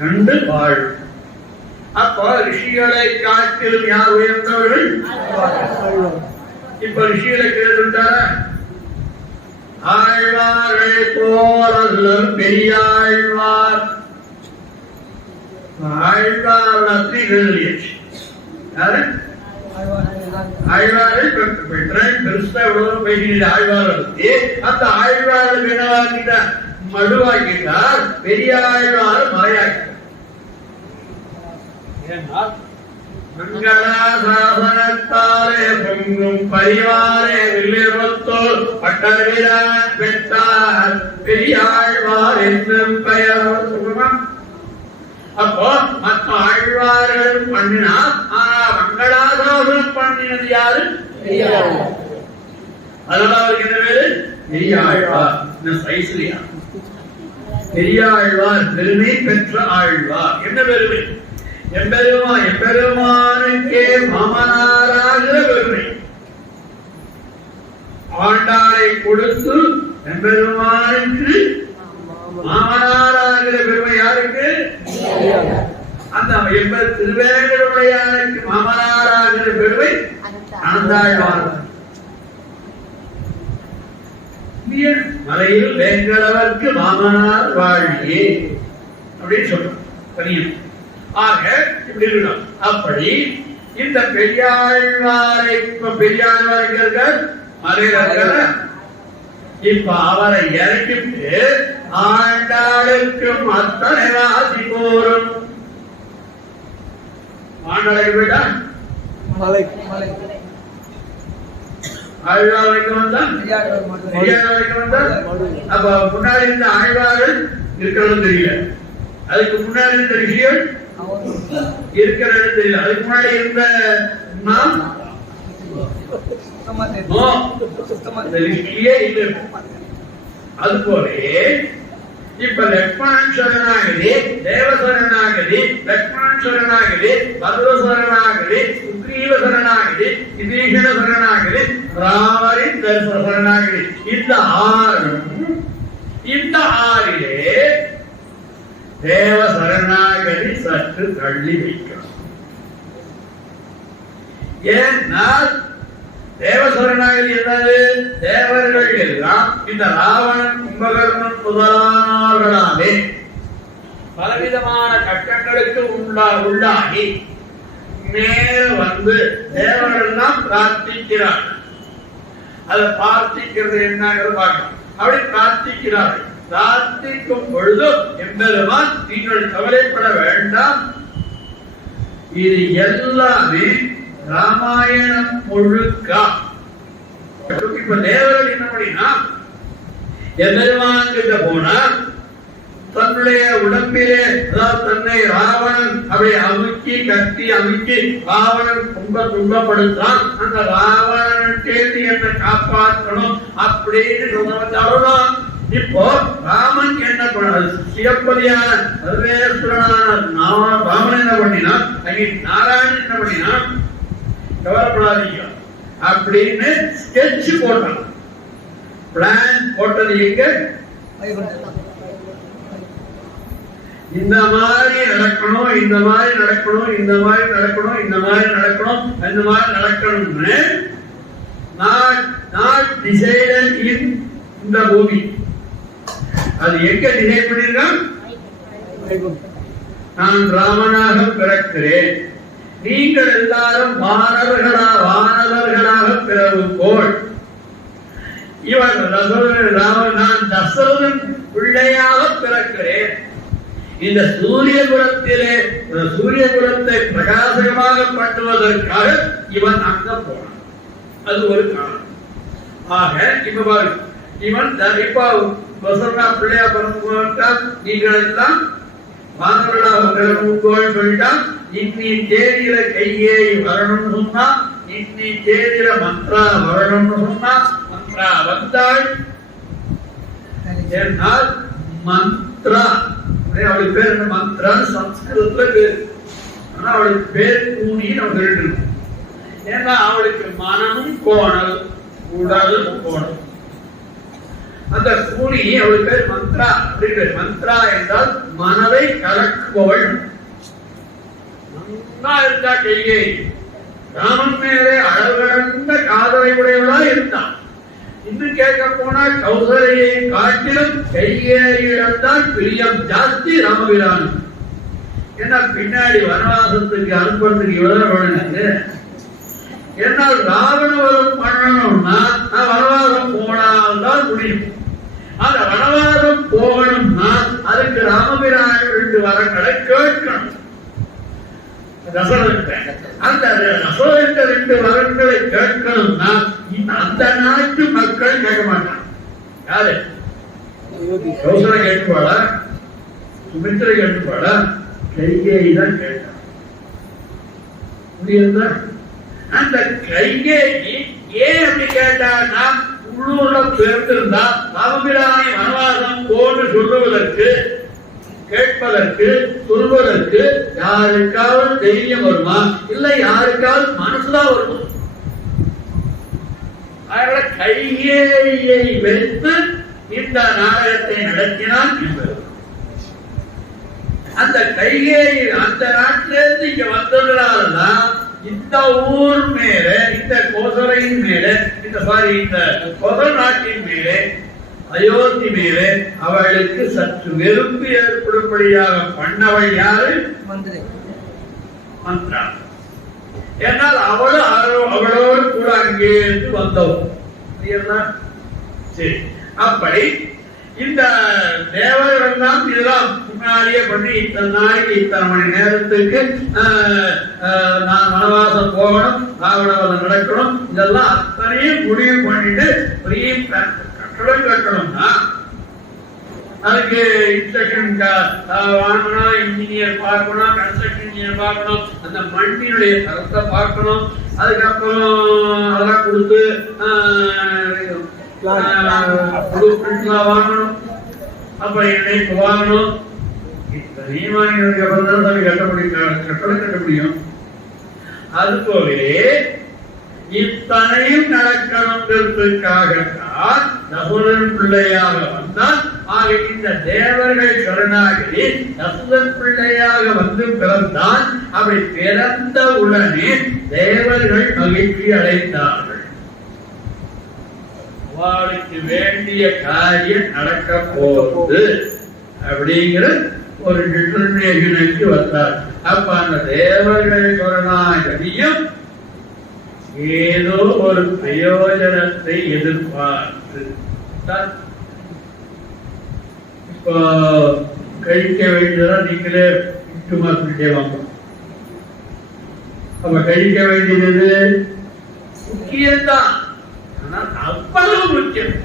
கண்டு வாழும். அப்போ ரிஷிகளை காட்டிலும் யார் உயர்ந்தவர்கள்? இப்ப ரிஷிகளை கேட்டுட்டாரா? ஆழ்வாரை போல் பெரியாழ்வார். ஆழ்வார் அத்தி கேள்வியாச்சு. யாரு? ஆழ்வாரை பெற்றேன் பெருசா எவ்வளவு பேசினீங்க ஆழ்வாரை பத்தி. அந்த ஆழ்வாருக்கு என்னவாக்கிட்டார்? மடுவாக்கிட்டார். பெரியாழ்வார் மறையாக்கிட்டார். மங்களாசாசனத்தாலே பொங்கும் பரிவாரே வில்லிருத்தோல் பட்டவிரான் பெற்றார் பெரியாழ்வார் என்னும் பெயர். அப்போ மற்ற ஆழ்வார்களும் பண்ணினார். ஆனா மங்களாசாசனம் பண்ணினது யாரு? அதனால அவருக்கு என்ன பேரு? பெரியாழ்வார். சைஸ்லியா பெரியாழ்வார், பெருமை பெற்ற ஆழ்வார். என்ன பெருமை? எம்பெருமானுக்கே மாமனாராகிற பெருமை. ஆண்டாளை கொடுத்து எம்பெருமானுக்கு மாமனாராகிற பெருமை யாருக்கு? அந்த திருவேங்கடமுடையானுக்கு மாமனாராகிற பெருமை அனந்தாழ்வார். மலையில் வேங்கடவர்க்கு மாமனார் வாழியே அப்படின்னு சொல்றோம். ஆக இப்படி இருக்கணும். அப்படி இந்த பெரியாழ்வாரை பெரியாழ்வார்கள் மலையில இப்ப அவரை இறக்கிட்டு ஆண்டாளுக்கும் அத்தனை வாசி போரும். ஆண்டாளுக்கு போயிட்டா ஆழ்வாருக்கு வந்தா அப்ப முன்னாடி இருந்த ஆழ்வார்கள் இருக்கிறதும் தெரியல, அதுக்கு முன்னாடி இருந்த ரிஷிகள் இருக்கிறது தெரியல, அதுக்கு முன்னாடி இருந்த நாம் அதுபோல இப்ப லக்ஷ்மணன் சரணாகதி, தேவசரணாகதி, லக்ஷ்மணன் சரணாகதி, பர்வ சரணாகதி, சுக்ரீவ சரணாகதி, விபீஷண சரணாகதி, ராமரின் சரணாகதி. இந்த ஆறிலே தேவ சரணாகதி சற்று தள்ளி வைக்கணும். ஏன்னா தேவசரணாகதி என்னது? தேவர்கள் எல்லாம் இந்த ராவணன், கும்பகர்ணன் முதலானவர்களாலே பலவிதமான கட்டங்களுக்கு உள்ளாகி மேல வந்து தேவர்கள்லாம் பிரார்த்திக்கிறார். அதை பிரார்த்திக்கிறது என்னங்கிறது பார்க்கணும். அப்படி பிரார்த்திக்கிறார்கள். பிரார்த்திக்கும் பொழுது எம்பெருமான் நீங்கள் கவலைப்பட வேண்டாம், இது எல்லாமே ராமாயணம் முழுக்கா. இப்ப தேவர்கள் என்ன பண்ணினா எம்பெருமான் கிட்ட போனா தன்னுடைய உடம்பிலே, அதாவது தன்னை ராவணன் அப்படி அமுக்கி கட்டி அமுக்கி ராவணன் துன்பப்படுத்தான், அந்த ராவணன் கேட்டு என்ன காப்பாற்றணும் அப்படின்னு சொன்னவன். இப்போ ராமன் என்ன பண்ண சிவப்பதியான சர்வேஸ்வரனான ராமன் என்ன பண்ணினா, நாராயணன் என்ன பண்ணினா, கவலைப்படாதீங்க அப்படின்னு ஸ்கெட்ச் போட்டான். பிளான் போட்டது எங்க? இந்த மாதிரி நடக்கணும், இந்த மாதிரி நடக்கணும், இந்த மாதிரி நடக்கணும், இந்த மாதிரி நடக்கணும், இந்த மாதிரி நடக்கணும்னு நாட் டிசைடட் இன் இந்த பூமி. அது எங்க டிசைட் பண்ணிருக்கான்? நான் ராமனாக பிறக்கிறேன், நீங்கள் எல்லாரும் வானவர்களாக பிறவுகோள். இவன் நான் தசரதன் பிள்ளையாக பிறக்கிறேன். இந்த சூரியபுரத்திலே சூரியபுரத்தை பிரகாசகமாக பண்ணுவதற்காக இவன் அங்க போனான். அது ஒரு காரணம். ஆக இப்ப பாரு, இவன் இப்ப பிள்ளையா பிறந்தா நீங்கள் எல்லாம் வானவர்களாக பிறவுகோள் சொல்லிட்டா, இன்னி தேதியில கையேயி வரணும்னு சொன்னா, இன்னி தேதியில மந்த்ரா வரணும்னு சொன்னா, மந்த்ரா வந்தாள். மந்த்ரா அவளுக்கு பேர் என்ன? மந்த்ரா சம்ஸ்கிருதத்துல பேர். ஆனா அவளுக்கு பேர் கூணி நம்ம கேட்டு. ஏன்னா அவளுக்கு மனமும் கோணல், உடலும் கோணல். அந்த கூணி அவளுக்கு பேர் மந்த்ரா அப்படிங்கிற. மந்த்ரா என்றால் மனதை கலக்குபவள். இருந்தா கையை ராமன் மேலே அளவு கடந்த காதலை உடையவளா இருந்தான். இன்னும் கேட்க போனா கௌசலையை காட்டிலும் கையேயிடத்தான் பிரியம் ஜாஸ்தி ராமபிரான். ஏன்னா பின்னாடி வனவாசத்துக்கு அனுப்புறதுக்கு இவ்வளவு வழங்குது. என்னால் ராவணவரம் பண்ணணும்னா நான் வனவாசம் போனால்தான் முடியும். அந்த வனவாசம் போகணும்னா அதுக்கு ராமபிரான் 2 வரங்களை கேட்கணும். அந்த 2 வரங்களை கேட்கணும்னா அந்த நாட்டு மக்கள் கேட்க மாட்டாங்க. யாரு? கௌசலை கேட்டுப்பாளா, சுமித்திரை கேட்டுப்பாளா, கைகேயி தான் கேட்டான். முடியுதா? அந்த கைகேயி ஏன் அப்படி கேட்டான்னா, உள்ளூர்ல பிறந்திருந்தா ராமபிரானை வனவாசம் போன்று சொல்லுவதற்கு, கேட்பதற்கு, சொல்வதற்கு யாருக்காவது தைரியம் வருமா? இல்ல யாருக்காவது மனசுதான் வருமா? அதனால கைகி கைகேயை வைத்து இந்த நாடகத்தை நடத்தினான் என்பது. அந்த கைகேயி அந்த நாட்டிலிருந்து இங்க வந்ததுனால்தான் இந்த ஊர் மேல, இந்த கோசலையின் மேல, இந்த கோசல் நாட்டின் மேலே, அயோத்தி மேலே அவளுக்கு சற்று வெறுப்பு ஏற்படும்படியாக பண்ணவள் யாரு? மந்திரா. ஏன்னால் அவளோடு கூட அங்கே இருந்து வந்தவள். சரி, அப்படி இந்த தேவர்கள் தான் இதெல்லாம் முன்னாடியே பண்ணி இத்தனை நாளைக்கு இத்தனை மணி நேரத்துக்கு நான் வனவாசம் போகணும், ராவணவதம் நடக்கணும், இதெல்லாம் அத்தனையும் முடிவு பண்ணிட்டு பெரிய கட்டடம் கட்டணும்னா அதுக்கு இன்ஸ்ட்ரக்ஷன் வாங்கணும், இன்ஜினியர் பார்க்கணும், கன்ஸ்ட்ரக்ஷன் இன்ஜினியர் பார்க்கணும், அந்த மண்ணினுடைய தரத்தை பார்க்கணும், அதுக்கப்புறம் அதெல்லாம் கொடுத்து வாங்கணும், அப்புறம் இணைப்பு வாங்கணும். கட்டடம் கட்ட முடியும். அதுபோலே இத்தனையும் நடக்கணுங்கிறதுக்காகத்தான் நகுலன் பிள்ளையாக வந்தால். ஆக இந்த தேவர்கள் சரணாகி நகுலன் பிள்ளையாக வந்து பிறந்தான். அப்படி பிறந்த உடனே தேவர்கள் மகிழ்ச்சி அடைந்தார்கள். அவளுக்கு வேண்டிய காரியம் நடக்க போகுது அப்படிங்கிற ஒரு டிட்டர்மினேஷனுக்கு வந்தார். அப்ப அந்த தேவர்கள் சரணாகதியும் ஏதோ ஒரு பிரயோஜனத்தை எதிர்பார்த்து இப்போ கழிக்க வேண்டியதெல்லாம் நீங்களே இட்டுமாக்கிட்டே வாங்க. அப்ப கழிக்க வேண்டியது முக்கியம்தான், ஆனால் அவ்வளவு முக்கியம்.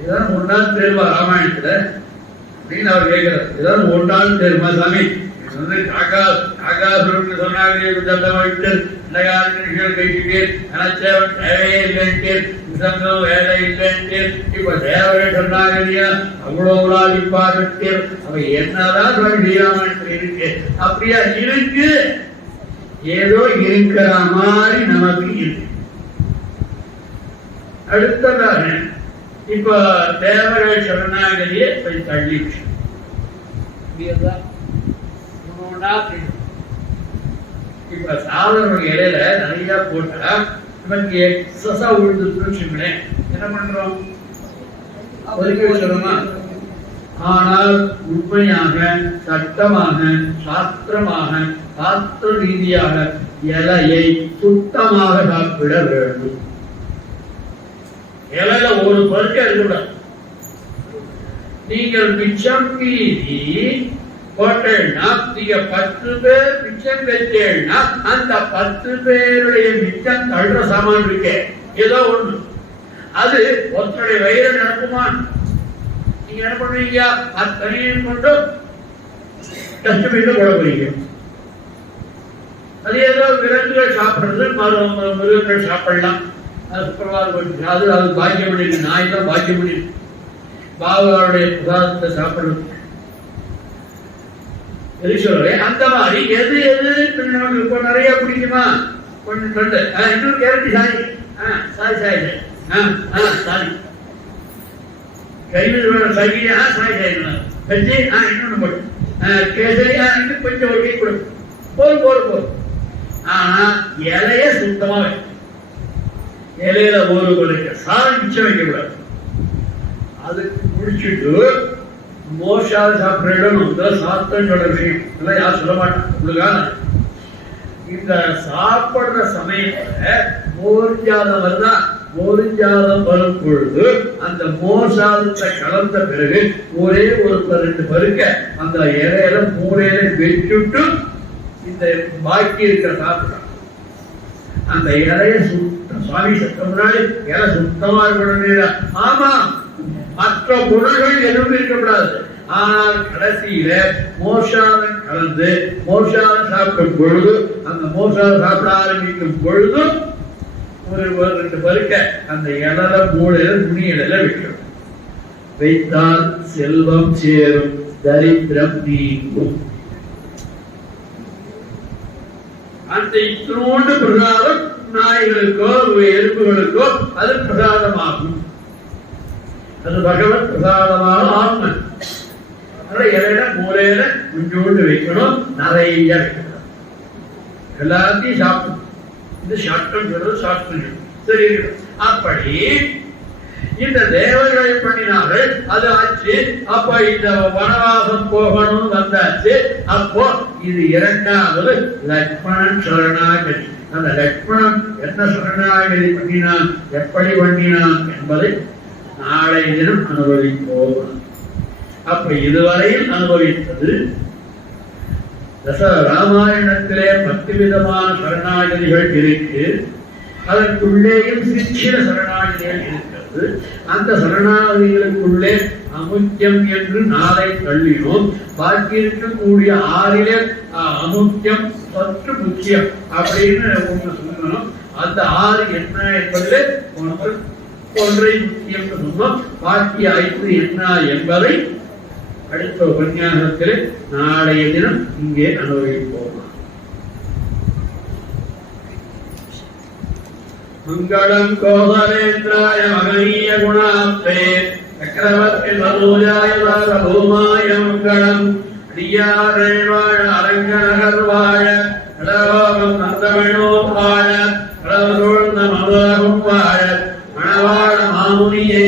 இதான் ஒன்றால் தேர்வா ராமாயணத்துல அப்படின்னு அவர் கேட்கிறார். இதான் ஒன்றால் தேர்மா சாமி காக்காசுரன் சொன்னாங்க, தேவையே இல்லைன்ட்டு, வேலை இல்லைன்ட்டு, இப்ப தேவரை சொன்னாங்க இல்லையா, அவ்வளவு ஆதிப்பாட்டு அவ என்னதான் ஸ்ரீராமன் இருக்கு. அப்படியா இருக்கு, ஏதோ இருக்கிற மாதிரி நமக்கு இருக்கு. அடுத்ததாக இப்ப தேவரை சரணாகதியை போய் தள்ளிச்சு. இப்ப சாதாரண இலையில நிறைய போட்டா நமக்கு எக்ஸஸா உழுதுன்னு என்ன பண்றோம்? ஒதுக்கி வச்சிடணுமா? ஆனால் உண்மையாக, சட்டமாக, சாஸ்திரமாக, சாஸ்திர ரீதியாக இலையை சுத்தமாக சாப்பிட வேண்டும். இலையில ஒரு பருக்க இருக்கக்கூடாது. நீங்கள் மிச்சம் மீறி போட்டேன்னா, நீங்க 10 பேர் மிச்சம் வச்சேன்னா அந்த 10 பேருடைய மிச்சம் தள்ளுற சாமான் இருக்க ஏதோ ஒண்ணு, அது ஒருத்தருடைய வயிறு நடக்குமா? நீங்க என்ன பண்ணுவீங்க? அத்தனையும் கொண்டு டஸ்ட்பின்ல போட போறீங்க. அது ஏதோ விலங்குகள் சாப்பிடுறது, மிருகங்கள் சாப்பிடலாம், அது அது பாக்கியம் பண்ணிருக்கு. நாய் தான் பாக்கியம் பண்ணிருக்கு பாபாவுடைய பிரசாதத்தை சாப்பிடுறது. அந்த மாதிரி எது எது நமக்கு இப்ப நிறைய பிடிக்குமா? கொஞ்சம் தொண்டு, இன்னொரு Keratti sorry, sorry sorry sorry கையில் சகியா சாரி சாரி வச்சு இன்னொன்னு போட்டு கேசரியா இன்னும் கொஞ்சம் ஒரு கை கொடு, போதும் போதும் போதும். ஆனா இலைய சுத்தமா வைக்கும். இலையில ஒரு கொடுக்க சாரி மிச்சம் வைக்க கூடாது. அதுக்கு முடிச்சுட்டு மோஷாவது சாப்பிட இடணும். சாப்பிட்டோன்னு சொல்ற விஷயம் இதெல்லாம் யாரும் சொல்ல மாட்டாங்க. உங்களுக்கான இந்த சாப்பிடுற சமயத்துல மோர்ஜாதம் வருதா? மோர்ஜாதம் வரும் பொழுது அந்த மோசாதத்தை கலந்த பிறகு ஒரே ஒரு 2 பருக்க அந்த இலையில மூலையில வச்சுட்டு இந்த பாக்கி இருக்கிற சாப்பிடலாம். அந்த இலைய சுத்தம், சுவாமி சத்தம் முன்னாடி இலை சுத்தமா இருக்கணும். ஆமா, மற்ற பொருள்கள் எதுவும் இருக்கக்கூடாது. ஆனால் கடைசியில மோஷாதம் கலந்து மோஷாதம் சாப்பிடும் பொழுது, அந்த மோஷாதம் சாப்பிட ஆரம்பிக்கும் பொழுது ஒரு 2 பருக்க அந்த இலையில மூளையில துணி இலையில வைக்கணும். வைத்தால் செல்வம் சேரும், தரித்திரம் நீங்கும். அந்த இத்தனோண்டு பிரகாரம் நாய்களுக்கோ எறும்புகளுக்கோ அது பிரசாதமாகும். அது பகவத் பிரசாதமாக ஆத்மன். இலையில மூலையில கொஞ்சோண்டு வைக்கணும், நிறைய வைக்கணும், எல்லாத்தையும் சாப்பிடணும். இது சாஸ்திரம் சொல்றது, சாஸ்திரம் சரி. அப்படி இந்த தேவர்களை பண்ணினார்கள், அது ஆச்சு. அப்ப இந்த வனவாசம் போகணும் வந்தாச்சு. அப்போ இது இரண்டாவது லக்ஷ்மணன் சரணாகதி. அந்த லக்ஷ்மணன் என்ன சரணாகதி பண்ணினான், எப்படி பண்ணினான் என்பதை நாளை தினம் அனுபவிப்போம். அப்ப இதுவரையில் அனுபவித்தது ராமாயணத்திலே 10 விதமான சரணாகதிகள் இருக்கு. அதற்குள்ளேயும் சிற்சில சரணாகதிகள் இருக்கிறது. அந்த சரணாகதிகளுக்குள்ளே அமுக்கியம் என்று 4 தள்ளினோம். பாக்கி இருக்கக்கூடிய 6 அமுக்கியம் சற்று முக்கியம் அப்படின்னு ஒன்று சொல்லணும். அந்த 6 என்ன என்பதிலே ஒன்றை முக்கியம் சொன்னோம். பாக்கி 5 என்ன என்பதை அடுத்த உபன்யாசத்தில் நாளைய தினம் இங்கே அனுபவிப்போம். மங்களம் கோசலேந்திராய மகனீய குணாப்தே சக்கரவர்த்தி மனோஜாய சார்வபௌமாய மங்களம். அடியார்கள் வாழ, அரங்கநகர் வாழ, கடலோகம் நந்தமிழோர் வாழ, கடவுள் மதுரகம் வாழ, மணவாழ மாமுனியே